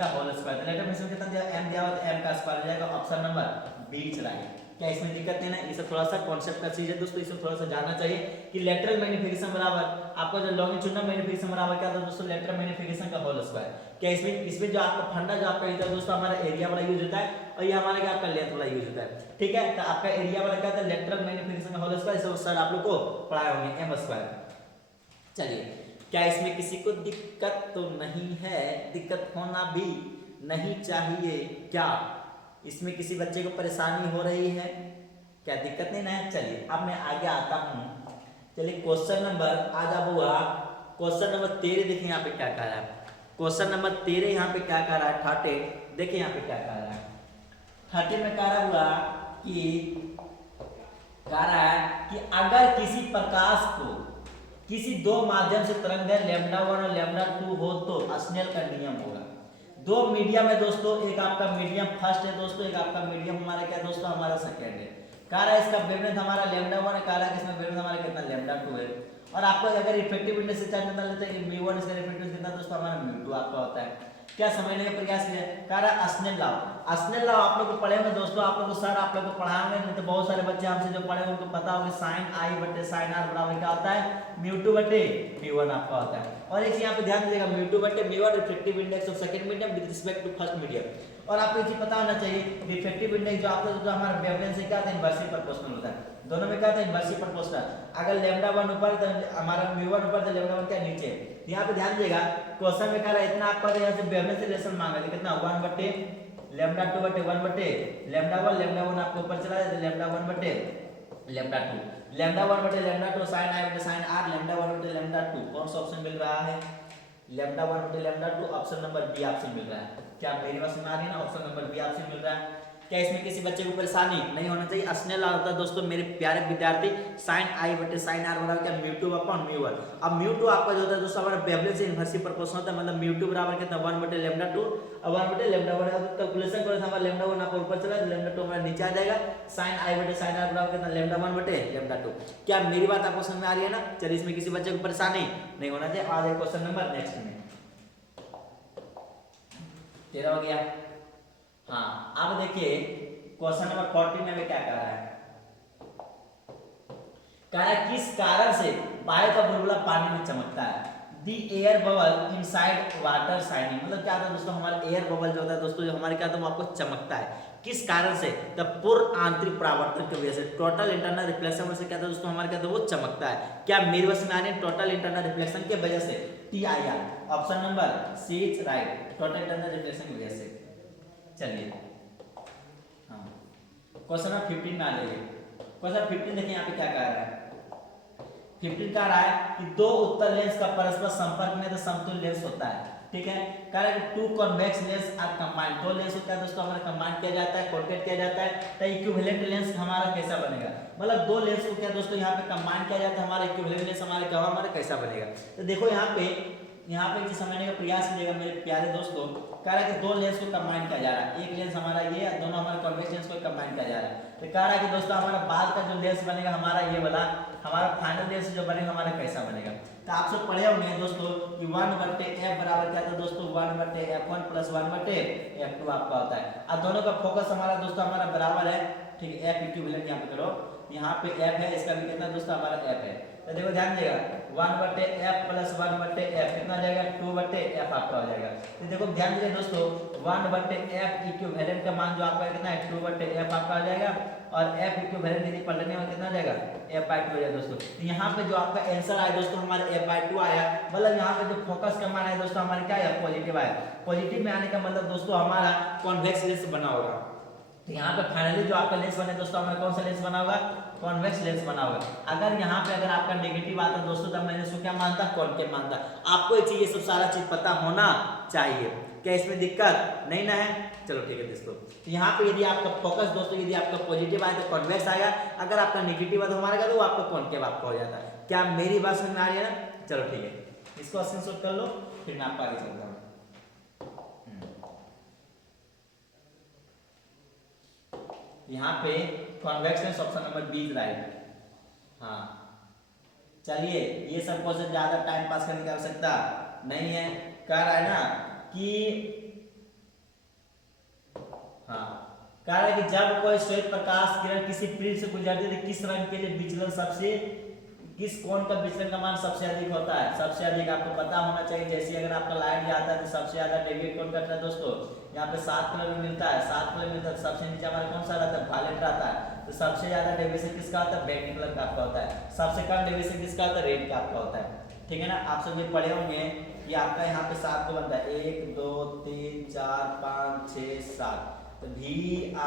होल स्क्वायर। लेटरल मैग्निफिकेशन कितना दिया, m दिया हुआ तो m का स्क्वायर हो जाएगा। Option number B right. क्या इसमें दिक्कत नहीं है, ये सब थोड़ा सा कॉन्सेप्ट का चीज है दोस्तों, इसमें थोड़ा सा जानना चाहिए कि लेटरल मैग्निफिकेशन बराबर आपका जो लॉन्गिट्यूडिनल मैग्निफिकेशन बराबर क्या था दोस्तों, लेटरल मैग्निफिकेशन का होल स्क्वायर। क्या इसमें जो आपका फंडा जो आपका होता है दोस्तों, हमारा एरिया वाला यूज होता है और ये हमारा क्या आपका लेंथ वाला यूज होता है, ठीक है। तो आपका एरिया वाला क्या था, लेटरल मैग्निफिकेशन का होल स्क्वायर, सब सर आप लोग को पढ़ाए होंगे m स्क्वायर। चलिए क्या इसमें किसी को दिक्कत तो नहीं है? दिक्कत होना भी नहीं चाहिए क्या? इसमें किसी बच्चे को परेशानी हो रही है क्या? दिक्कत नहीं ना है। चलिए अब मैं आगे आता हूँ। चलिए क्वेश्चन नंबर आज अब हुआ क्वेश्चन नंबर 13। देखिए यहाँ पे क्या कह रहा है। क्वेश्चन नंबर 13 यहाँ पे क्या कह रहा है 30। देखिए यहाँ पे क्या कह रहा है 30 में कह रहा हुआ कि अगर किसी प्रकाश को किसी दो माध्यम से तरंग लैम्डा 1 और लैम्डा 2 हो तो स्नेल का नियम होगा। दो मीडियम है दोस्तों, एक आपका मीडियम फर्स्ट है दोस्तों, एक आपका मीडियम हमारा क्या दोस्तों हमारा सेकंड है। कह रहा है इसका वेवलेंथ हमारा लैम्डा 1 है, कह रहा है इसमें वेवलेंथ हमारा कितना लैम्डा 2 है। और आपको अगर इफेक्टिव इंडेक्स से चार्ज निकाल लेते हैं कि μ1 इसका इफेक्टिव कितना दोस्तों हमारा μ2 आपका होता है। क्या समझने का प्रयास किया? कह रहा है स्नेल लॉ। स्नेल लॉ आप लोग को पढ़े होंगे दोस्तों, आप लोग को सर आप लोग को पढ़ाएंगे, नहीं तो बहुत सारे बच्चे हमसे जो पढ़े उनको पता होगा sin i बटे sin r बराबर क्या होता है μ2 बटे μ1 आपका होता है। और एक यहाँ पे ध्यान दीजिएगा μ2 बटे μ1 effective index of second medium with respect to first medium. और आपको ये चीज पता होना चाहिए इफेक्टिव इंडेक्स जो आपका जो हमारा वेवलेंथ से क्या होता है इनवर्सली प्रोपोर्शनल होता है। दोनों में क्या होता है इनवर्सली प्रोपोर्शनल। अगर लैम्डा 1 ऊपर तो हमारा μ1 ऊपर तो लैम्डा 1 क्या नीचे। यहाँ पे ध्यान दीजिएगा क्वेश्चन में कह रहा है इतना आपका यहाँ से वेवलेंथ से रिलेशन मांगा है कितना 1 बटे लैम्डा 2 बटे 1 बटे लैम्डा 1 आपको ऊपर चला जाए लैम्डा 1 बटे लैम्डा 2 लैम्डा 1 बटे लैम्डा 2 sin i बटे sin r लैम्डा 1 बटे लैम्डा 2 कौन सा ऑप्शन मिल रहा है? लैम्डा 1 बटे लैम्डा 2 ऑप्शन नंबर बी आपसे मिल रहा है। क्या मेरी बात समझ आ रही है ना? ऑप्शन नंबर बी आपसे मिल रहा है। क्या इसमें किसी बच्चे को परेशानी नहीं होना चाहिए? स्नेल लॉ होता है दोस्तों मेरे प्यारे विद्यार्थी sin i बटे sin r बराबर क्या μ2 अपॉन μ1। अब μ2 आपका जो होता है दोस्तों हमारा वेवलेंथ से इनवर्सली प्रोपोर्शनल होता है, मतलब μ2 बराबर कितना 1 बटे लैम्डा 2 और 1 बटे लैम्डा 1 का कैलकुलेशन करो हमारा लैम्डा 1 आपका ऊपर चला लैम्डा 2 हमारा नीचे आ जाएगा sin i बटे sin r बराबर कितना लैम्डा 1 बटे लैम्डा 2। क्या मेरी बात आपको समझ में आ रही है ना? चलिए इसमें किसी बच्चे को परेशानी नहीं होना चाहिए। आज क्वेश्चन नंबर नेक्स्ट में 13 हो गया। हाँ अब देखिए क्वेश्चन नंबर 14 में क्या कह रहा है? कह रहा है किस कारण से वायु का बुलबुला पानी में चमकता है? दी air bubble inside water shining. मतलब क्या था दोस्तों हमारा एयर बबल जो होता है दोस्तों जो हमारे क्या था वो आपको चमकता है। किस कारण से? द पूर्ण आंतरिक परावर्तन की वजह से, टोटल इंटरनल रिफ्लेक्शन से क्या था दोस्तों हमारे क्या था वो चमकता है। क्या मेरे बस में आने टोटल इंटरनल रिफ्लेक्शन की वजह से TIR option number C is right, total internal reflection की वजह से। चलिए हाँ क्वेश्चन नंबर 15 में आ जाइए। क्वेश्चन 15 देखिए यहाँ पे क्या कह रहा है। 15 कह रहा है कि दो उत्तल लेंस का परस्पर संपर्क में तो समतुल्य लेंस होता है। ठीक है, कह रहा है कि two convex lens are combined. दो लेंस होता है दोस्तों हमारा कंबाइन किया जाता है, कॉन्टेक्ट किया जाता है, तो इक्विवेलेंट लेंस हमारा कैसा बनेगा? मतलब दो लेंस को क्या दोस्तों यहाँ पे कंबाइन किया जाता है, हमारा इक्विवेलेंट लेंस हमारा कैसा बनेगा? तो देखो यहाँ पे समझने का प्रयास कीजिएगा मेरे प्यारे दोस्तों। कह रहा है कि दो लेंस को कंबाइन किया जा रहा है, एक लेंस हमारा ये, दोनों हमारे कॉन्वेक्स लेंस को कंबाइन किया जा रहा है। तो कह रहा है कि दोस्तों हमारा बाद का जो लेंस बनेगा हमारा ये वाला, हमारा फाइनल लेंस जो बनेगा हमारा कैसा बनेगा? तो आप सब पढ़े होंगे दोस्तों कि 1/f बराबर क्या था दोस्तों 1/f1 प्लस 1/f2 आपका होता है। और दोनों का फोकस हमारा दोस्तों हमारा बराबर है। ठीक है, f इक्विवेलेंट यहाँ पे करो, यहाँ पे f है, इसका भी कितना दोस्तों हमारा f है। तो देखो ध्यान देगा 1/f प्लस 1/f कितना हो जाएगा 2/f आपका हो जाएगा। तो देखो ध्यान दीजिए दोस्तों 1/f इक्विवेलेंट का मान जो आपका कितना है 2/f आपका हो जाएगा, और f इक्विवेलेंट यदि पलटने में कितना हो जाएगा f/2 हो जाएगा दोस्तों। तो यहाँ पे जो आपका आंसर आया दोस्तों हमारा f/2 आया, मतलब यहाँ पे जो फोकस का मान है दोस्तों हमारे क्या है पॉजिटिव आया। पॉजिटिव में आने का मतलब दोस्तों हमारा कॉन्वेक्स लेंस बना होगा। तो यहाँ पे फाइनली जो आपका लेंस बने दोस्तों हमारा कौन सा लेंस बना होगा? कॉन्वेक्स लेंस बना होगा। अगर यहाँ पे अगर आपका नेगेटिव आता दोस्तों तब मैंने इसको क्या मानता? कॉन्केव मानता। आपको ये चीज सब सारा चीज पता होना चाहिए। क्या इसमें दिक्कत नहीं ना है? चलो ठीक है दोस्तों। तो यहाँ पे यदि आपका फोकस दोस्तों यदि आपका पॉजिटिव आए तो कॉन्वेक्स आएगा, अगर आपका नेगेटिव है तो हमारा क्या तो आपका कॉन्केव आपका हो जाता है। क्या मेरी बात समझ में आ रही है ना? चलो ठीक है, इसको स्क्रीनशॉट कर लो, फिर मैं आपको आगे चलता हूँ। यहाँ पे convex lens option number B is right. हाँ चलिए, ये सब क्वेश्चन ज्यादा टाइम पास करने की आवश्यकता नहीं है। कह रहा है ना कि हाँ कह रहा है कि जब कोई श्वेत प्रकाश किरण किसी प्रिज्म से गुजरती है तो किस रंग के लिए विचलन सबसे, किस कोण का विचलन का मान सबसे अधिक होता है? सबसे अधिक आपको पता होना चाहिए। जैसे अगर आपका लाइट जाता है तो सबसे ज्यादा डेविएट कौन करता है दोस्तों? यहाँ पे 7 कलर में मिलता है, 7 कलर मिलता है, सबसे नीचे हमारा कौन सा रहता है? वायलेट रहता है। तो सबसे ज्यादा डेविएशन किसका होता है? बैंगनी कलर का आपका होता है। सबसे कम डेविएशन किसका होता है? रेड का आपका होता है। ठीक है ना। आप सब ये पढ़े होंगे कि आपका यहाँ पे 7 को बनता है, 1 2 3 4 5 6 7। तो VIBGYOR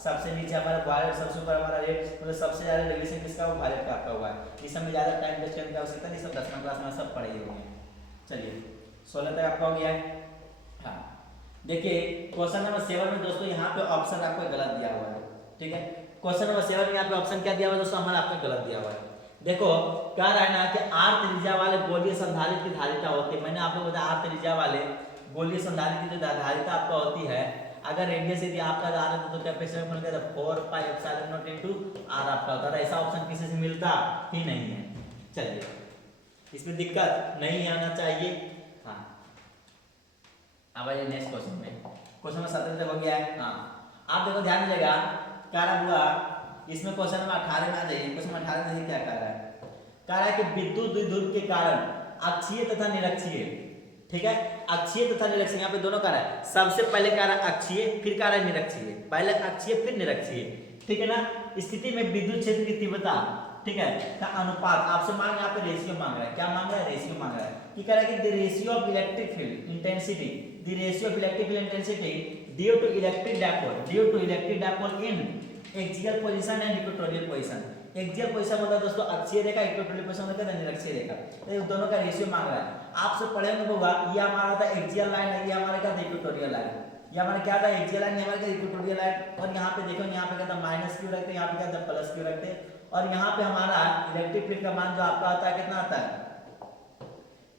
सबसे नीचे हमारा वायलेट, सबसे ऊपर हमारा रेड, मतलब सबसे ज्यादा डेविएशन किसका हुआ, वायलेट का आपका हुआ है। इस समय ज्यादा टाइम वेस्ट करने की आवश्यकता नहीं, सब 10वीं क्लास में सब पढ़े ही होंगे। चलिए 16 तक आपका हो गया है। हाँ देखिए क्वेश्चन नंबर 7 में दोस्तों यहाँ पे ऑप्शन आपको गलत दिया हुआ है, ठीक है। क्वेश्चन नंबर 7 में यहाँ पे ऑप्शन क्या दिया हुआ है दोस्तों, हमारा आपका गलत दिया हुआ है। देखो कह रहा है ना कि आर त्रिज्या वाले गोलीय संधारित्र की धारिता होती है। मैंने आपको बताया आर त्रिज्या वाले गोलीय संधारित्र की जो धारिता आपका होती है, अगर रेडियस यदि आपका आर है तो कैपेसिटेंस बन गया 4 pi epsilon naught into r आपका होता है। ऐसा ऑप्शन किसी से मिलता ही नहीं है। चलिए इसमें दिक्कत नहीं आना चाहिए। हाँ अब आइए नेक्स्ट क्वेश्चन में, क्वेश्चन नंबर 17 तक हो गया है। हाँ आप देखो ध्यान दीजिएगा, कारण हुआ इसमें क्वेश्चन नंबर 18 में आ जाइए। क्वेश्चन नंबर 18 में क्या कह रहा है, कह रहा है कि विद्युत द्विध्रुव के कारण अक्षीय तथा निरक्षीय, ठीक है, अक्षीय तथा निरक्षीय, यहाँ पे दोनों कह रहा है। सबसे पहले कह रहा है अक्षीय, फिर कह रहा है निरक्षीय, पहले अक्षीय फिर निरक्षीय, ठीक है ना। स्थिति में विद्युत क्षेत्र की तीव्रता, ठीक है, का अनुपात आपसे मांग यहाँ पे रेशियो मांग रहा है। क्या मांग रहा है, रेशियो मांग रहा है। कि कह रहा है कि the ratio of electric field intensity, the ratio of electric field intensity due to electric dipole in axial position and equatorial position. Axial position मतलब दोस्तों अक्षीय रेखा, इक्वेटोरियल पोजीशन मतलब निरक्षीय रेखा, ये दोनों का रेशियो मांग रहा है। आपसे पढ़े में होगा ये हमारा था एक्सियल लाइन है, ये हमारा क्या था इक्वेटोरियल लाइन, ये हमारा क्या था एक्सियल लाइन, ये हमारा इक्वेटोरियल लाइन। और यहाँ पे देखो यहाँ पे क्या था माइनस क्यू रखते, यहाँ पे क्या था प्लस क्यू रखते। और यहाँ पे हमारा इलेक्ट्रिक फील्ड का मान जो आपका आता है कितना आता है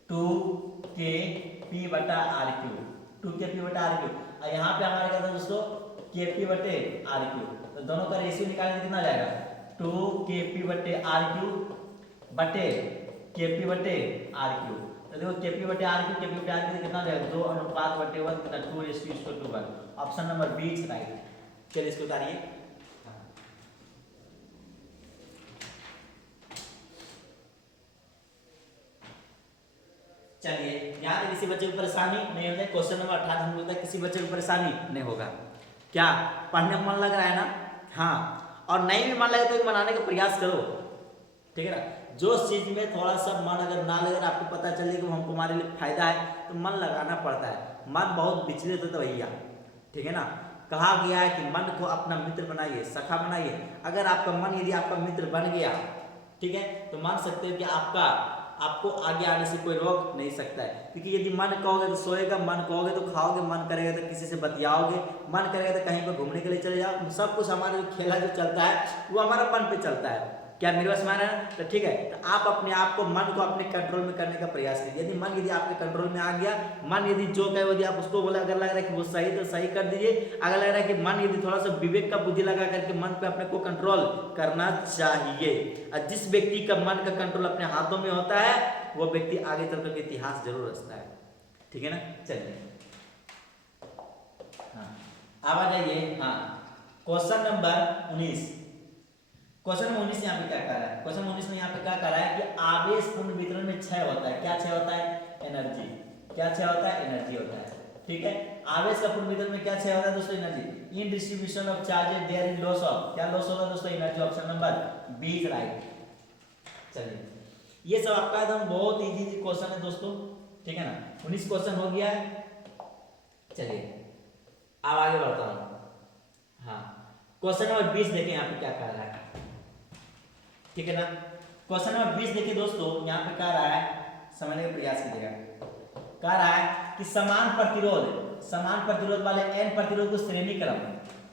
2kp/r³, 2kp/r³। और यहाँ पे हमारा क्या था दोस्तों kp/r³। तो दोनों का रेशियो निकालने से कितना जाएगा 2kp/r³ बटे kp/r³। तो देखो kp/r³ कितना जाएगा 2:1 कितना 2:1। Option number B is right. चलिए इसको उतारिए। चलिए यहाँ पे किसी बच्चे को परेशानी नहीं होता है। क्वेश्चन नंबर 18 हम बोलते हैं किसी बच्चे को परेशानी नहीं होगा। क्या पढ़ने में मन लग रहा है ना, हाँ, और नहीं भी मन लगे तो बनाने का प्रयास करो, ठीक है ना। जो चीज में थोड़ा सा मन अगर ना लगे, आपको पता चले कि हमको हमारे लिए फायदा है तो मन लगाना पड़ता है। मन बहुत विचलित होता है भैया, ठीक है ना। कहा गया है कि मन को अपना मित्र बनाइए, सखा बनाइए। अगर आपका मन यदि आपका मित्र बन गया, ठीक है, तो मान सकते हो कि आपको आगे आने से कोई रोक नहीं सकता है। क्योंकि यदि मन कहोगे तो सोएगा, मन कहोगे तो खाओगे, मन करेगा तो किसी से बतियाओगे, मन करेगा तो कहीं पर घूमने के लिए चले जाओ। सब कुछ हमारा जो खेला जो चलता है वो हमारा मन पे चलता है। क्या मेरे पास मान है? तो ठीक है, तो आप अपने आप को मन को अपने कंट्रोल में करने का प्रयास कीजिए। यदि मन यदि आपके कंट्रोल में आ गया, मन यदि जो कहे यदि आप उसको बोले, अगर लग रहा है कि वो सही तो सही कर दीजिए। अगर लग रहा है कि मन यदि थोड़ा सा विवेक का बुद्धि लगा करके मन पे अपने को कंट्रोल करना चाहिए। और जिस व्यक्ति का मन का कंट्रोल अपने हाथों में होता है वो व्यक्ति आगे चल करके इतिहास जरूर रचता है, ठीक है ना। चलिए हाँ अब आ जाइए। हाँ क्वेश्चन नंबर 19। क्वेश्चन नंबर 19 यहाँ पे क्या कह रहा है, क्वेश्चन 19 में यहाँ पे क्या कह रहा है कि आवेश पूर्ण वितरण में क्षय होता है। क्या क्षय होता है? एनर्जी। क्या क्षय होता है? एनर्जी होता है, ठीक है। आवेश का पूर्ण वितरण में क्या क्षय होता है दोस्तों? Energy. In distribution of charges there is loss of, क्या लॉस होगा दोस्तों? Energy. Option number B is right. चलिए ये सब आपका एकदम बहुत इजी क्वेश्चन है दोस्तों, ठीक है ना। 19 क्वेश्चन हो गया है। चलिए अब आगे बढ़ता हूं। हाँ क्वेश्चन नंबर 20 देखें यहाँ पे क्या कह रहा है, ठीक है ना। क्वेश्चन नंबर 20 देखिए दोस्तों, यहाँ पे कह रहा है, समझने का प्रयास कीजिएगा। कह रहा है कि समान प्रतिरोध वाले n प्रतिरोध को श्रेणी क्रम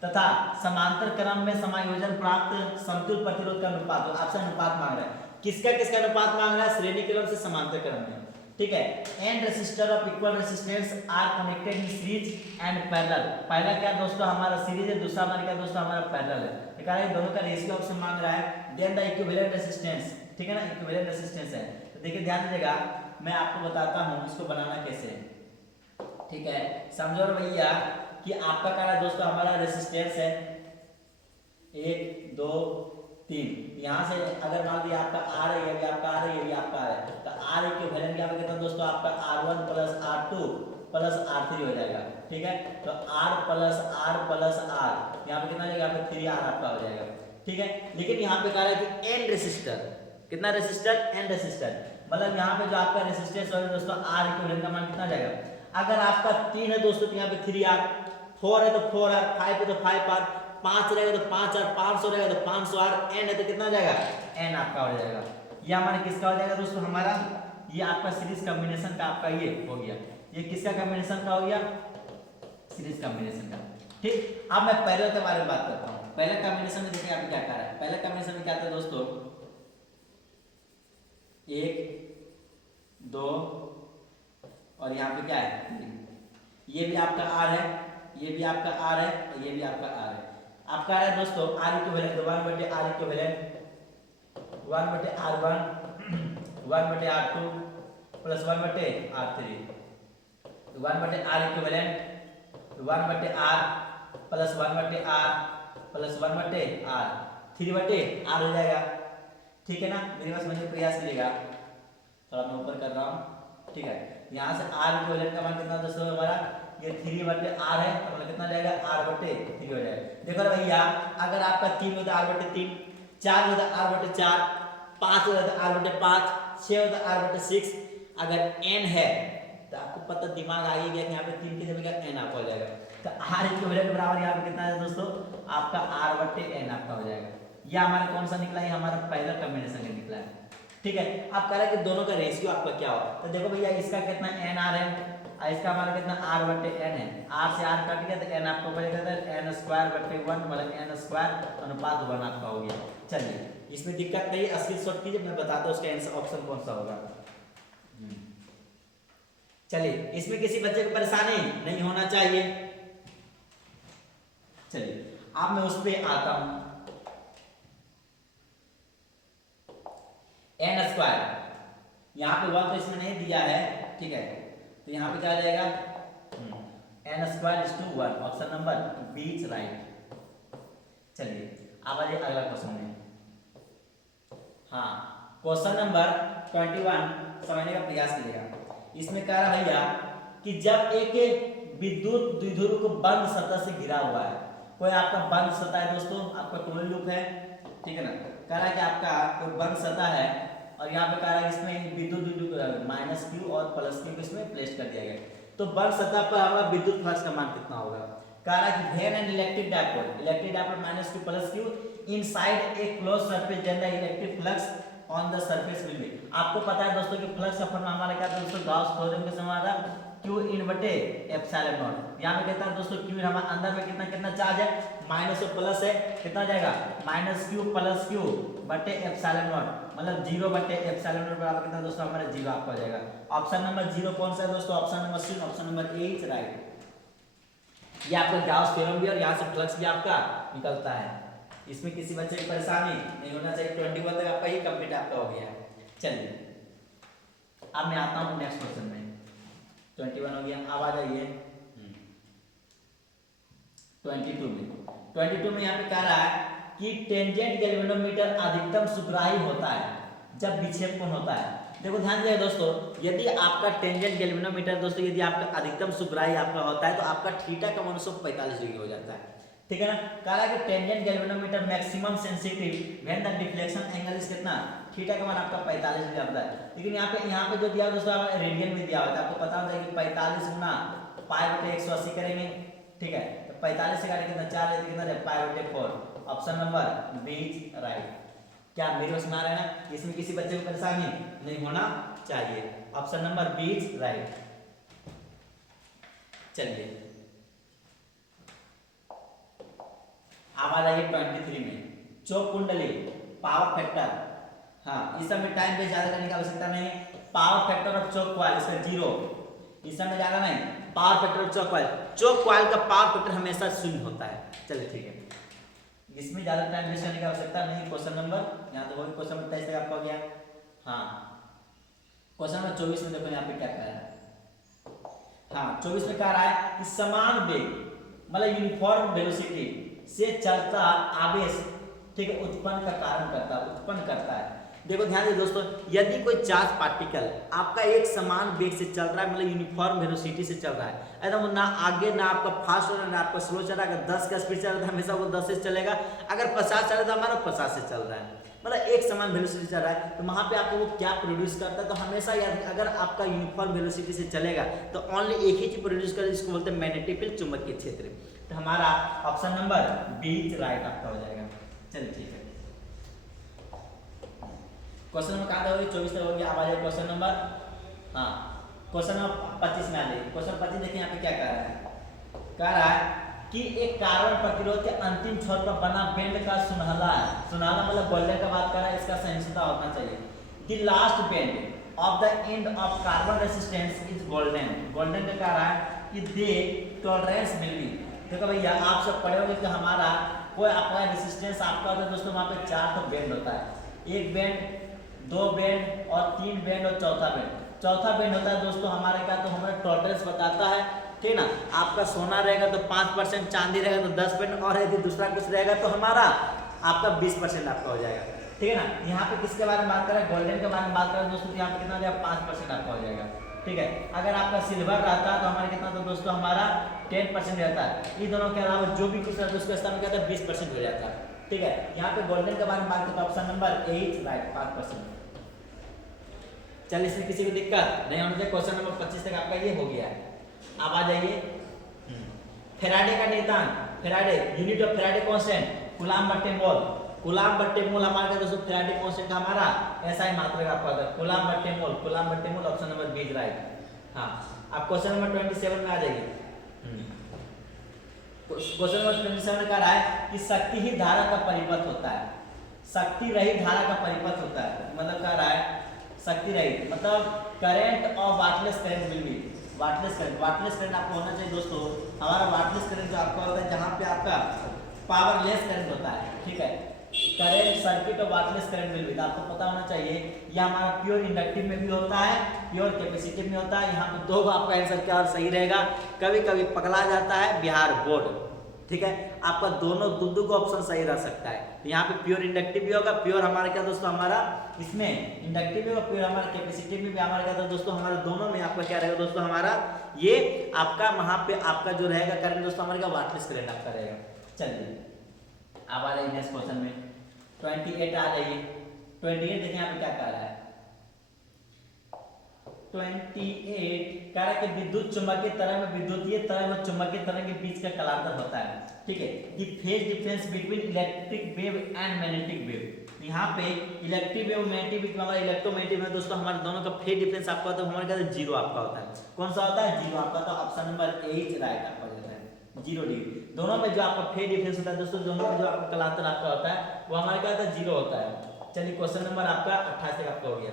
तथा समांतर क्रम में समायोजन प्राप्त समतुल्य प्रतिरोध का अनुपात, आपसे अनुपात मांग रहा है। किसका अनुपात मांग रहा है? श्रेणी क्रम से समांतर क्रम में, ठीक है। n resistor of equal resistance are connected in series and parallel. पहला क्या दोस्तों हमारा सीरीज है, दूसरा हमारा क्या दोस्तों हमारा पैरेलल है। दोनों का रेशियो ऑप्शन मांग रहा है। देन द इक्विवेलेंट रेसिस्टेंस, ठीक है ना, इक्विवेलेंट रेसिस्टेंस है। तो देखिए ध्यान दीजिएगा, मैं आपको बताता हूं इसको बनाना कैसे, ठीक है। समझो भैया कि आपका क्या है दोस्तों, हमारा रेसिस्टेंस है 1 2 3। यहाँ से अगर मान लीजिए आपका आर है, ये भी आपका आर है, ये भी आपका आर है, तो आर इक्विवेलेंट क्या कितना दोस्तों आपका R1 plus R2 plus R3 हो जाएगा, ठीक है। तो R plus R plus R यहाँ पे कितना जाएगा? यहाँ पे 3R आपका हो जाएगा, ठीक है। लेकिन यहाँ पे कह रहा है कि n रेसिस्टर, कितना रेसिस्टर, n रेसिस्टर, मतलब यहाँ पे जो आपका रेसिस्टेंस है दोस्तों R इक्विवेलेंट का मान कितना जाएगा। अगर आपका 3 है दोस्तों तो यहाँ पे 3R, 4 है तो 4R, 5 है तो 5R, 5 रहेगा तो 5R, 500 रहेगा तो 500R, n है तो कितना जाएगा, n आपका हो जाएगा। ये हमारा किसका हो जाएगा दोस्तों, हमारा ये आपका सीरीज कॉम्बिनेशन का आपका ये हो गया। ये किसका कॉम्बिनेशन का हो गया, सीरीज कॉम्बिनेशन का। ठीक, अब मैं पैरेलल के बारे में बात करता हूँ। पैरेलल कॉम्बिनेशन में देखिए आप क्या कर रहा है। पैरेलल कॉम्बिनेशन में क्या था दोस्तों, 1 2 और यहाँ पे क्या है, ये भी आपका R है, ये भी आपका R है और ये भी आपका R है। आपका आ रहा है दोस्तों R equivalent 1/R equivalent 1/R1 1/R2 plus 1/R3, 1/R equivalent 1/R plus 1/R plus 1/R 3/R हो जाएगा। ठीक है ना, मेरी बात समझने का प्रयास करिएगा, थोड़ा मैं ऊपर कर रहा हूँ। ठीक है, यहाँ से R इक्विवेलेंट का मान कितना दोस्तों हमारा, ये 3/R है तो मतलब कितना जाएगा, R/3 हो जाएगा। देखो ना भैया, अगर आपका 3 होता है R/3, 4 होता है R/4, 5 होता है R/5, 6 होता है R/6, अगर n है तो आपको पता दिमाग आ ही गया कि यहाँ पे 3 की जगह n आपका हो जाएगा। तो R इक्विवेलेंट बराबर यहाँ पे कितना है दोस्तों, आपका R/n आपका हो जाएगा। यह हमारा कौन सा निकला है, हमारा पैरेलल कॉम्बिनेशन का निकला है। ठीक है, आप कह रहे हैं कि दोनों का रेशियो आपका क्या हो, तो देखो भैया इसका कितना nR है और इसका हमारा कितना R/n है। R से R कट गया तो n आपको बचेगा n²/1 मतलब n² अनुपात 1 आपका हो गया। चलिए, इसमें दिक्कत नहीं है, स्क्रीनशॉट कीजिए, मैं बताता हूँ उसका आंसर ऑप्शन कौन सा होगा। चलिए, इसमें किसी बच्चे को परेशानी नहीं होना चाहिए। चलिए, अब मैं उस पर आता हूं। n², यहाँ पे 1 तो इसमें नहीं दिया है, ठीक है, तो यहाँ पे क्या आ जाएगा, n²/1, option number B is right. चलिए, अब आइए अगला क्वेश्चन में। हाँ, क्वेश्चन नंबर 21 समझने का प्रयास कीजिएगा। इसमें कह रहा भैया कि जब एक विद्युत द्विध्रुव को बंद सतह से घिरा हुआ है, कोई आपका बंद सतह है दोस्तों, आपका क्लोज लूप है, ठीक है ना, कह रहा है कि आपका कोई बंद सतह है और यहाँ पे कह रहा है इसमें विद्युत -q और +q को इसमें प्लेस कर दिया गया। तो बंद सतह पर हमारा विद्युत फ्लक्स का मान कितना होगा। कह रहा है कि when an electric dipole -q +q inside a close surface then the electric flux on the surface will be. आपको पता है दोस्तों कि फ्लक्स का फॉर्मूला हमारा क्या था दोस्तों, गाउस थ्योरम के समय आता Q/ε0। यहाँ पे कहता है दोस्तों Q हमारे अंदर में कितना कितना चार्ज है, माइनस और प्लस है, कितना जाएगा -q + q बटे ε0, मतलब 0/ε0 बराबर कितना दोस्तों हमारा 0 आपका हो जाएगा। ऑप्शन नंबर 0 कौन सा है दोस्तों, option number C, option number A is right. ये आपका गाउस थ्योरम भी और यहाँ से फ्लक्स भी आपका निकलता है। इसमें किसी बच्चे की परेशानी नहीं होना चाहिए। 21 तक आपका ये कंप्लीट आपका हो गया। चलिए, अब मैं आता हूँ नेक्स्ट क्वेश्चन में। 21 हो गया, अब आ जाइए 22 में यहाँ पे कह रहा है कि टेंजेंट गैल्वेनोमीटर अधिकतम सुग्राही होता है जब विक्षेपण होता है। देखो ध्यान दीजिए दोस्तों, यदि आपका टेंजेंट गैल्वेनोमीटर दोस्तों यदि आपका अधिकतम सुग्राही आपका होता है तो आपका थीटा का मान 145 डिग्री हो जाता है। ठीक है ना, कह रहा है कि tangent galvanometer maximum sensitive when the deflection angle is कितना, थीटा का मान आपका 45 डिग्री आता है। लेकिन यहाँ पे जो दिया दोस्तों रेडियन में दिया होता है, आपको पता होता है कि 45 गुना π/180 करेंगे। ठीक है, तो 45 से काट कितना 4 लेते कितना π/4, option number B is right. क्या मेरी बात सुना रहे हैं ना, इसमें किसी बच्चे को परेशानी नहीं होना चाहिए। Option number B is right. चलिए, अब आ जाइए 23 में, चौक कुंडली पावर फैक्टर। हाँ, इस समय टाइम पे ज्यादा करने की आवश्यकता नहीं। Power factor of chalk coil इसका 0, इस समय ज्यादा नहीं। Power factor of chalk coil, Chowk coil का पावर फैक्टर हमेशा 0 होता है। चलिए ठीक है, इसमें ज्यादा टाइम वेस्ट करने की आवश्यकता नहीं। क्वेश्चन नंबर यहाँ तो वही क्वेश्चन नंबर 23 तक आपका हो गया। हाँ, क्वेश्चन नंबर 24 में देखो यहाँ पे क्या कह रहा है। हाँ, 24 में कह रहा है कि समान वेग मतलब यूनिफॉर्म वेलोसिटी से चलता आवेश, ठीक है, उत्पन्न करता है। देखो ध्यान दीजिए दोस्तों, यदि कोई चार्ज पार्टिकल आपका एक समान वेग से चल रहा है मतलब यूनिफॉर्म वेलोसिटी से चल रहा है, एकदम ना आगे ना आपका फास्ट हो रहा है ना आपका स्लो चल रहा है। अगर 10 का स्पीड चल रहा है हमेशा वो 10 से चलेगा, अगर 50 चल रहा है हमारा 50 से चल रहा है। मतलब एक समान वेलोसिटी चल रहा है, तो वहाँ पे आपको वो क्या प्रोड्यूस करता है, तो हमेशा याद, अगर आपका यूनिफॉर्म वेलोसिटी से चलेगा तो ओनली एक ही चीज प्रोड्यूस करे, जिसको बोलते हैं मैग्नेटिक फील्ड, चुंबकीय क्षेत्र। तो हमारा ऑप्शन नंबर बी राइट आपका हो जाएगा। चलिए ठीक है, क्वेश्चन नंबर कहाँ तक हो गया, 24 तक हो गया। अब आ जाए क्वेश्चन नंबर, हाँ क्वेश्चन नंबर 25 में आ जाइए। क्वेश्चन 25 देखिए यहाँ पे क्या कह रहा है, कह रहा है कि एक कार्बन प्रतिरोध के अंतिम छोर पर बना बेंड का सुनहला है, सुनहला मतलब गोल्डन का बात कर रहा है, इसका सहिष्णुता होना चाहिए। The last bend of the end of carbon resistance is golden, golden का कह रहा है कि दे टॉलरेंस विल बी। देखो भैया आप सब पढ़े होंगे कि हमारा कोई आपका रेसिस्टेंस आपका होता है दोस्तों, वहाँ पे 4 तो बेंड होता है, एक बेंड, 2 बेंड और 3 बेंड और चौथा बेंड। चौथा बेंड होता है दोस्तों हमारे का, तो हमारा टॉलरेंस बताता है, ठीक ना। आपका सोना रहेगा तो 5%, चांदी रहेगा तो 10%, और यदि दूसरा कुछ रहेगा तो हमारा आपका 20% आपका हो जाएगा, ठीक है ना। यहाँ पे किसके बारे में बात कर रहे हैं, गोल्डन के बारे में बात कर रहे हैं दोस्तों, यहाँ पे कितना हो जाएगा, 5% आपका हो जाएगा, ठीक है। अगर आपका सिल्वर रहता है तो हमारा कितना, तो दोस्तों हमारा 10% रहता है। इन दोनों के अलावा जो भी कुछ रहता है उसके स्थान में क्या होता है, 20% हो जाता है, ठीक है। यहाँ पे गोल्डन के बारे में बात करते हैं, option number A is right, 5%। चलिए इसमें किसी को दिक्कत नहीं होनी चाहिए। क्वेश्चन नंबर 25 तक आपका ये हो गया है। अब आ जाइए फैराडे का नियतांक, Faraday unit of Faraday constant coulomb बट्टे मोल, कूलाम बट्टे मोल हमारा क्या दोस्तों, फैराडे कांस्टेंट हमारा ऐसा ही मात्रा आपका होता है, कूलाम बट्टे मोल, कूलाम बट्टे मोल, option number B is right. हाँ अब क्वेश्चन नंबर 27 में आ जाइए। क्वेश्चन नंबर 27 कह रहा है कि शक्ति ही धारा का परिपथ होता है, शक्ति रहित धारा का परिपथ होता है, मतलब कह रहा है शक्ति रहित मतलब करंट और wattless current will be, wattless current, wattless current आपको होना चाहिए दोस्तों। हमारा वाटलेस करंट जो आपका होता है जहाँ पे आपका पावरलेस करंट होता है, ठीक है, करंट सर्किट और वाटलेस करंट विल बी, आपको पता होना चाहिए। यह हमारा प्योर इंडक्टिव में भी होता है, प्योर कैपेसिटिव में होता है। यहाँ पे 2 आपका आंसर क्या सही रहेगा, कभी कभी पकड़ा जाता है बिहार बोर्ड, ठीक है, आपका दोनों दो को ऑप्शन सही रह सकता है। तो यहाँ पे प्योर इंडक्टिव भी होगा, प्योर हमारा क्या दोस्तों, हमारा इसमें इंडक्टिव भी होगा, प्योर हमारा कैपेसिटिव में भी हमारा क्या था दोस्तों, हमारा दोनों में आपका क्या रहेगा दोस्तों, हमारा ये आपका वहां पे आपका जो रहेगा करंट दोस्तों हमारे का वाटलेस करंट आपका रहेगा। चलिए अब आ जाइए नेक्स्ट क्वेश्चन में 28 आ जाइए। 28 देखिए यहाँ पे क्या कह रहा है, 28 कह रहा है कि विद्युत चुंबकीय तरंग में विद्युतीय तरंग और चुंबकीय तरंग के बीच का कलांतर होता है, ठीक है। The phase difference between electric wave and magnetic wave, यहाँ पे इलेक्ट्रिक वेव मैग्नेटिक वेव हमारा इलेक्ट्रोमैग्नेटिक में दोस्तों हमारे दोनों का फेज डिफरेंस आपका होता है, हमारे क्या जीरो आपका होता है। कौन सा होता है, जीरो आपका, तो option number A is right आपका जाता है, 0 डिग्री। दोनों में जो आपका फेज डिफरेंस होता है दोस्तों, दोनों में जो आपका कलांतर आपका होता है वो हमारे क्या होता है, 0 होता है। चलिए क्वेश्चन नंबर आपका 28 तक आपका हो गया।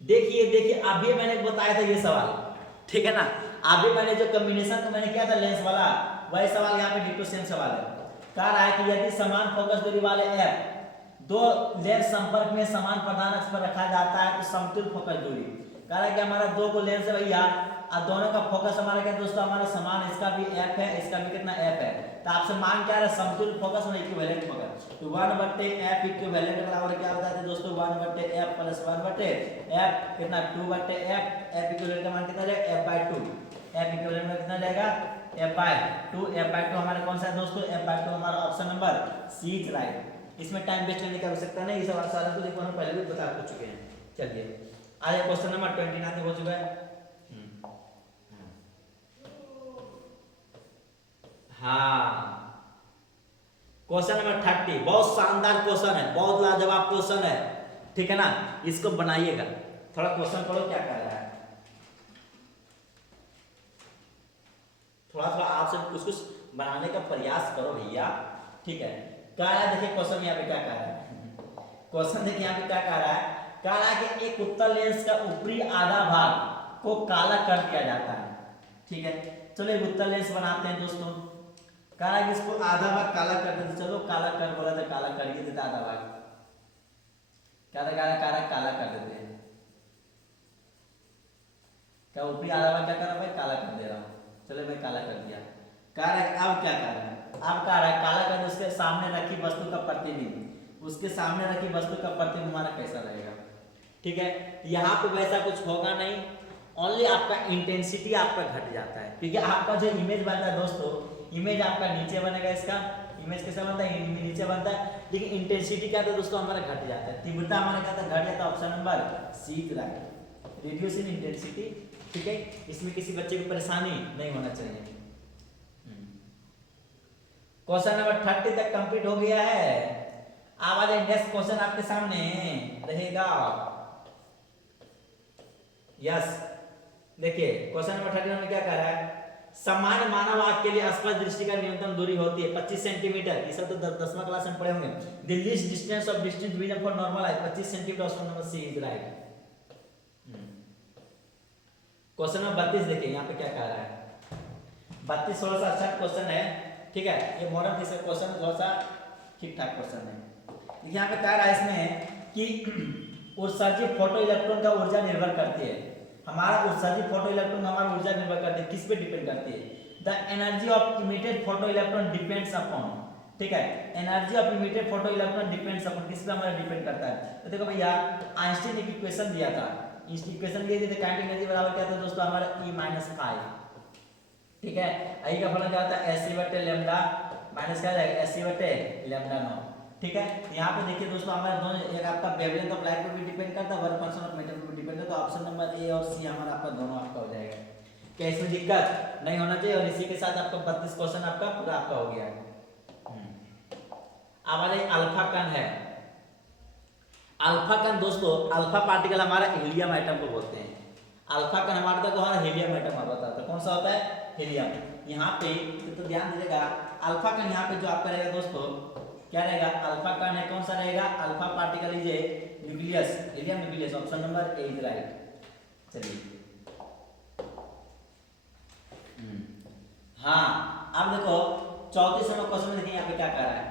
देखिए देखिए अभी मैंने बताया था ये सवाल, ठीक है ना, अभी मैंने जो कॉम्बिनेशन तो मैंने किया था लेंस वाला, वही सवाल यहाँ पे डिटो सेम सवाल है। कह रहा है कि यदि समान फोकस दूरी वाले एफ 2 लेंस संपर्क में समान प्रधान अक्ष पर रखा जाता है तो समतुल्य फोकस दूरी, कह रहा है कि हमारा 2 को लेंस है भैया और दोनों का फोकस हमारा क्या दोस्तों, हमारा समान, इसका भी एफ है, इसका भी कितना एफ है, तो आपसे मान क्या है, समतुल्य फोकस और इक्विवेलेंट फोकस, तो 1/f इक्विवेलेंट का बराबर क्या होता है दोस्तों, 1/f प्लस 1/f कितना 2/f, f इक्विवेलेंट का मान कितना जाएगा f/2, f इक्विवेलेंट में कितना जाएगा f/2, f/2 हमारा कौन सा है दोस्तों, f/2 हमारा option number C is right. इसमें टाइम वेस्ट करने की आवश्यकता नहीं, इस सवाल सारा कुछ हम पहले भी बता चुके हैं। चलिए आज क्वेश्चन नंबर 29 हो चुका है। हाँ क्वेश्चन नंबर 30 बहुत शानदार क्वेश्चन है, बहुत लाजवाब क्वेश्चन है, ठीक है ना, इसको बनाइएगा। थोड़ा क्वेश्चन पढ़ो क्या कह रहा है, थोड़ा थोड़ा आप सब कुछ कुछ बनाने का प्रयास करो भैया, ठीक है। कह रहा है देखिए क्वेश्चन यहाँ पे क्या कह रहा है, क्वेश्चन देखिए यहाँ पे क्या कह रहा है, कह रहा है कि एक उत्तल लेंस का ऊपरी आधा भाग को काला कर दिया जाता है, ठीक है। चलो एक उत्तल लेंस बनाते हैं दोस्तों, कह रहा है कि इसको आधा भाग काला कर देते, चलो काला कर बोला था, काला कर ही देता आधा भाग, क्या था, कह रहा है काला कर देते हैं, क्या ऊपरी आधा भाग क्या कर रहा है भाई, काला कर दे रहा हूँ, चलो भाई काला कर दिया। कह रहा है अब क्या कर रहा है, अब कह रहा है काला कर, उसके सामने रखी वस्तु का प्रतिबिंब, उसके सामने रखी वस्तु का प्रतिबिंब हमारा कैसा रहेगा, ठीक है। यहाँ पे वैसा कुछ होगा नहीं, ओनली आपका इंटेंसिटी आपका घट जाता है, क्योंकि आपका जो इमेज बनता है दोस्तों, इमेज आपका नीचे बनेगा, इसका इमेज कैसा बनता है, नीचे बनता है, लेकिन इंटेंसिटी क्या था दोस्तों हमारा घट जाता है, तीव्रता हमारा क्या था, घट जाता है। Option number C right, reduce in intensity. ठीक है, इसमें किसी बच्चे को परेशानी नहीं होना चाहिए। क्वेश्चन नंबर 30 तक कंप्लीट हो गया है। अब नेक्स्ट क्वेश्चन आपके सामने रहेगा। यस, देखिए क्वेश्चन नंबर 31 में क्या कह रहा है, सामान्य मानव आंख के लिए स्पष्ट दृष्टि का न्यूनतम दूरी होती है 25 सेंटीमीटर। ये सब तो 10वां क्लास में पढ़े होंगे। The least distance of distance vision for normal eye 25 centimetre. Option number C is right. Question number 32 देखिए यहाँ पे क्या कह रहा है। 32 थोड़ा सा अच्छा क्वेश्चन है, ठीक है, ये मॉडर्न फिजिक्स क्वेश्चन थोड़ा सा ठीक ठाक क्वेश्चन है। देखिए यहाँ पे कह रहा है इसमें कि उत्सर्जित फोटो इलेक्ट्रॉन का ऊर्जा निर्भर करती है। हमारा उत्सर्जित फोटो इलेक्ट्रॉन हमारा ऊर्जा निर्भर करती है, किस पे डिपेंड करती है, the energy of emitted photo electron depends upon. ठीक है, energy of emitted photo electron depends upon, किस पे हमारा डिपेंड करता है। तो देखो भैया आइंस्टीन ने इक्वेशन दिया था, इस इक्वेशन दिए थे, काइनेटिक एनर्जी बराबर क्या था दोस्तों हमारा E-5। ठीक है, आई का फलन क्या होता है SC/λ माइनस क्या जाएगा SC/λ0। ठीक है, यहाँ पे देखिए दोस्तों हमारे दोनों, एक आपका वेवलेंथ ऑफ लाइट पर भी डिपेंड करता है, वर्क फंक्शन ऑफ मैटर पर भी डिपेंड करता है। तो ऑप्शन नंबर ए और सी हमारा आपका दोनों आपका हो जाएगा। क्या इसमें दिक्कत नहीं होना चाहिए। और इसी के साथ आपका 32 क्वेश्चन आपका पूरा आपका हो गया है। हमारे अल्फा कण है। अल्फा कण दोस्तों, अल्फा पार्टिकल हमारा हीलियम आइटम को बोलते हैं। अल्फा कण हमारा तो हमारा हीलियम आइटम होता है। कौन सा होता है, हीलियम। यहाँ पे तो ध्यान दीजिएगा, अल्फा कण यहाँ पे जो आपका रहेगा दोस्तों क्या रहेगा, अल्फा कण है, कौन सा रहेगा, alpha particle is a nucleus, helium nucleus. Option number A is right. चलिए हाँ, अब देखो 34 नंबर क्वेश्चन में देखिए यहाँ पे क्या कह रहा है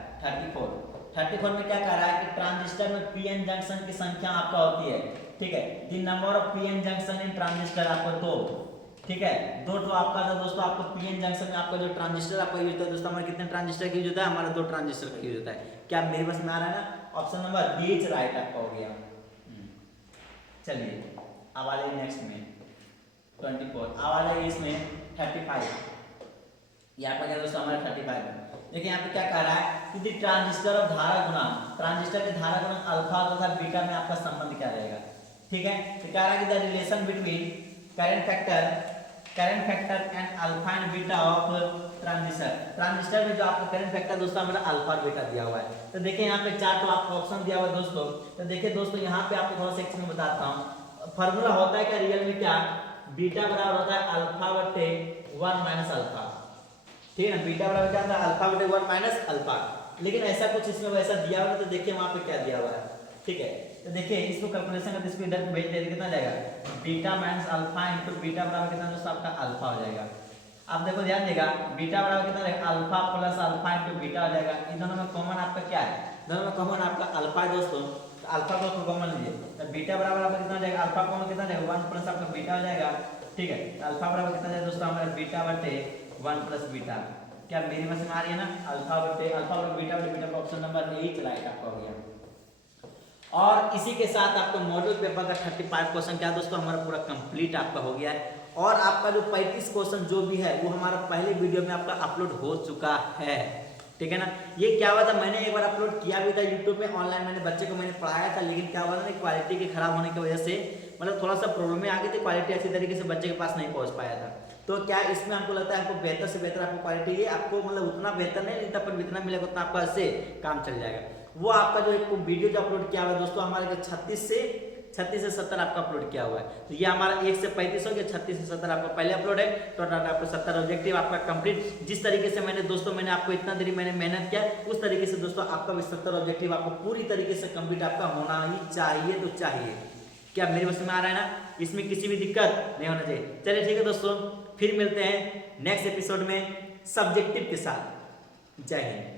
34 में क्या कह रहा है कि ट्रांजिस्टर में पीएन जंक्शन की संख्या आपका होती है। ठीक है, the number of PN junction in transistor आपको 2। ठीक है, 2 आपका था दोस्तों, आपको पीएन जंक्शन में आपका जो ट्रांजिस्टर आपका यूज होता है दोस्तों, हमारे कितने ट्रांजिस्टर का यूज होता है, हमारा 2 ट्रांजिस्टर का यूज होता है। क्या मेरे बस में आ रहा है ना, option number B is right आपका हो गया। चलिए अब आ जाइए नेक्स्ट में 24, अब आ जाइए इसमें 35। यहाँ पर क्या दोस्तों हमारा 35 है। देखिए यहाँ पे क्या कह रहा है कि ट्रांजिस्टर और धारा गुणांक, ट्रांजिस्टर के धारा गुणांक अल्फा तथा बीटा में आपका संबंध क्या रहेगा। ठीक है, तो कह रहा है कि the relation between current factor and alpha and beta of transistor में जो आपका करंट फैक्टर दोस्तों हमारा अल्फा और बीटा दिया हुआ है। तो देखिए यहाँ पे 4 तो आपको ऑप्शन दिया हुआ है दोस्तों। तो देखिए दोस्तों यहाँ पे आपको थोड़ा सा एक चीज में बताता हूँ, फॉर्मूला होता है क्या रियल में, क्या बीटा बराबर होता है अल्फा बटे 1 माइनस अल्फा। ठीक है ना, बीटा बराबर क्या होता है अल्फा बटे 1 माइनस अल्फा। लेकिन ऐसा कुछ इसमें वैसा दिया हुआ है, तो देखिए वहां पे क्या दिया हुआ है। ठीक है, तो देखिए इसको कैलकुलेशन करके इसको इधर भेज दे, कितना जाएगा, beta minus alpha into beta बराबर कितना दोस्तों आपका अल्फा हो जाएगा। अब देखो ध्यान देगा, बीटा बराबर कितना रहेगा, alpha plus alpha into beta हो जाएगा। इन दोनों में कॉमन आपका क्या है, दोनों में कॉमन आपका अल्फा है दोस्तों। तो अल्फा को कॉमन लीजिए, तो बीटा बराबर आपका कितना जाएगा, अल्फा कॉमन कितना जाएगा 1 प्लस आपका बीटा हो जाएगा। ठीक है, अल्फा बराबर कितना जाएगा दोस्तों हमारा बीटा बटे 1 प्लस बीटा। क्या मेरी समझ में आ रही है ना, अल्फा बटे बीटा बटे बीटा। ऑप्शन नंबर 8 राइट आपका हो गया। और इसी के साथ आपका मॉडल पेपर का 35 क्वेश्चन क्या दोस्तों हमारा पूरा कंप्लीट आपका हो गया है। और आपका जो 35 क्वेश्चन जो भी है वो हमारा पहले वीडियो में आपका अपलोड हो चुका है। ठीक है ना, ये क्या हुआ था, मैंने एक बार अपलोड किया भी था यूट्यूब में ऑनलाइन, मैंने बच्चे को मैंने पढ़ाया था, लेकिन क्या हुआ था ना, क्वालिटी के खराब होने की वजह से मतलब थोड़ा सा प्रॉब्लम आ गई थी, क्वालिटी अच्छी तरीके से बच्चे के पास नहीं पहुंच पाया था। तो क्या इसमें हमको लगता है आपको बेहतर से बेहतर आपको क्वालिटी है, आपको मतलब उतना बेहतर नहीं मिलता पर जितना मिलेगा उतना आपका से काम चल जाएगा। वो आपका जो एक वीडियो जो अपलोड किया हुआ है दोस्तों हमारे 36 से 70 आपका अपलोड किया हुआ है। तो ये हमारा 1 से 35 हो गया, 36 से 70 आपका पहले अपलोड है। टोटल आपका 70 ऑब्जेक्टिव आपका कंप्लीट। जिस तरीके से मैंने दोस्तों मैंने आपको इतना देरी मैंने मेहनत किया, उस तरीके से दोस्तों आपका भी 70 ऑब्जेक्टिव आपको पूरी तरीके से कंप्लीट आपका होना ही चाहिए। तो चाहिए, क्या मेरे बस में आ रहा है ना, इसमें किसी भी दिक्कत नहीं होना चाहिए। चलिए ठीक है दोस्तों, फिर मिलते हैं नेक्स्ट एपिसोड में सब्जेक्टिव के साथ। जय हिंद।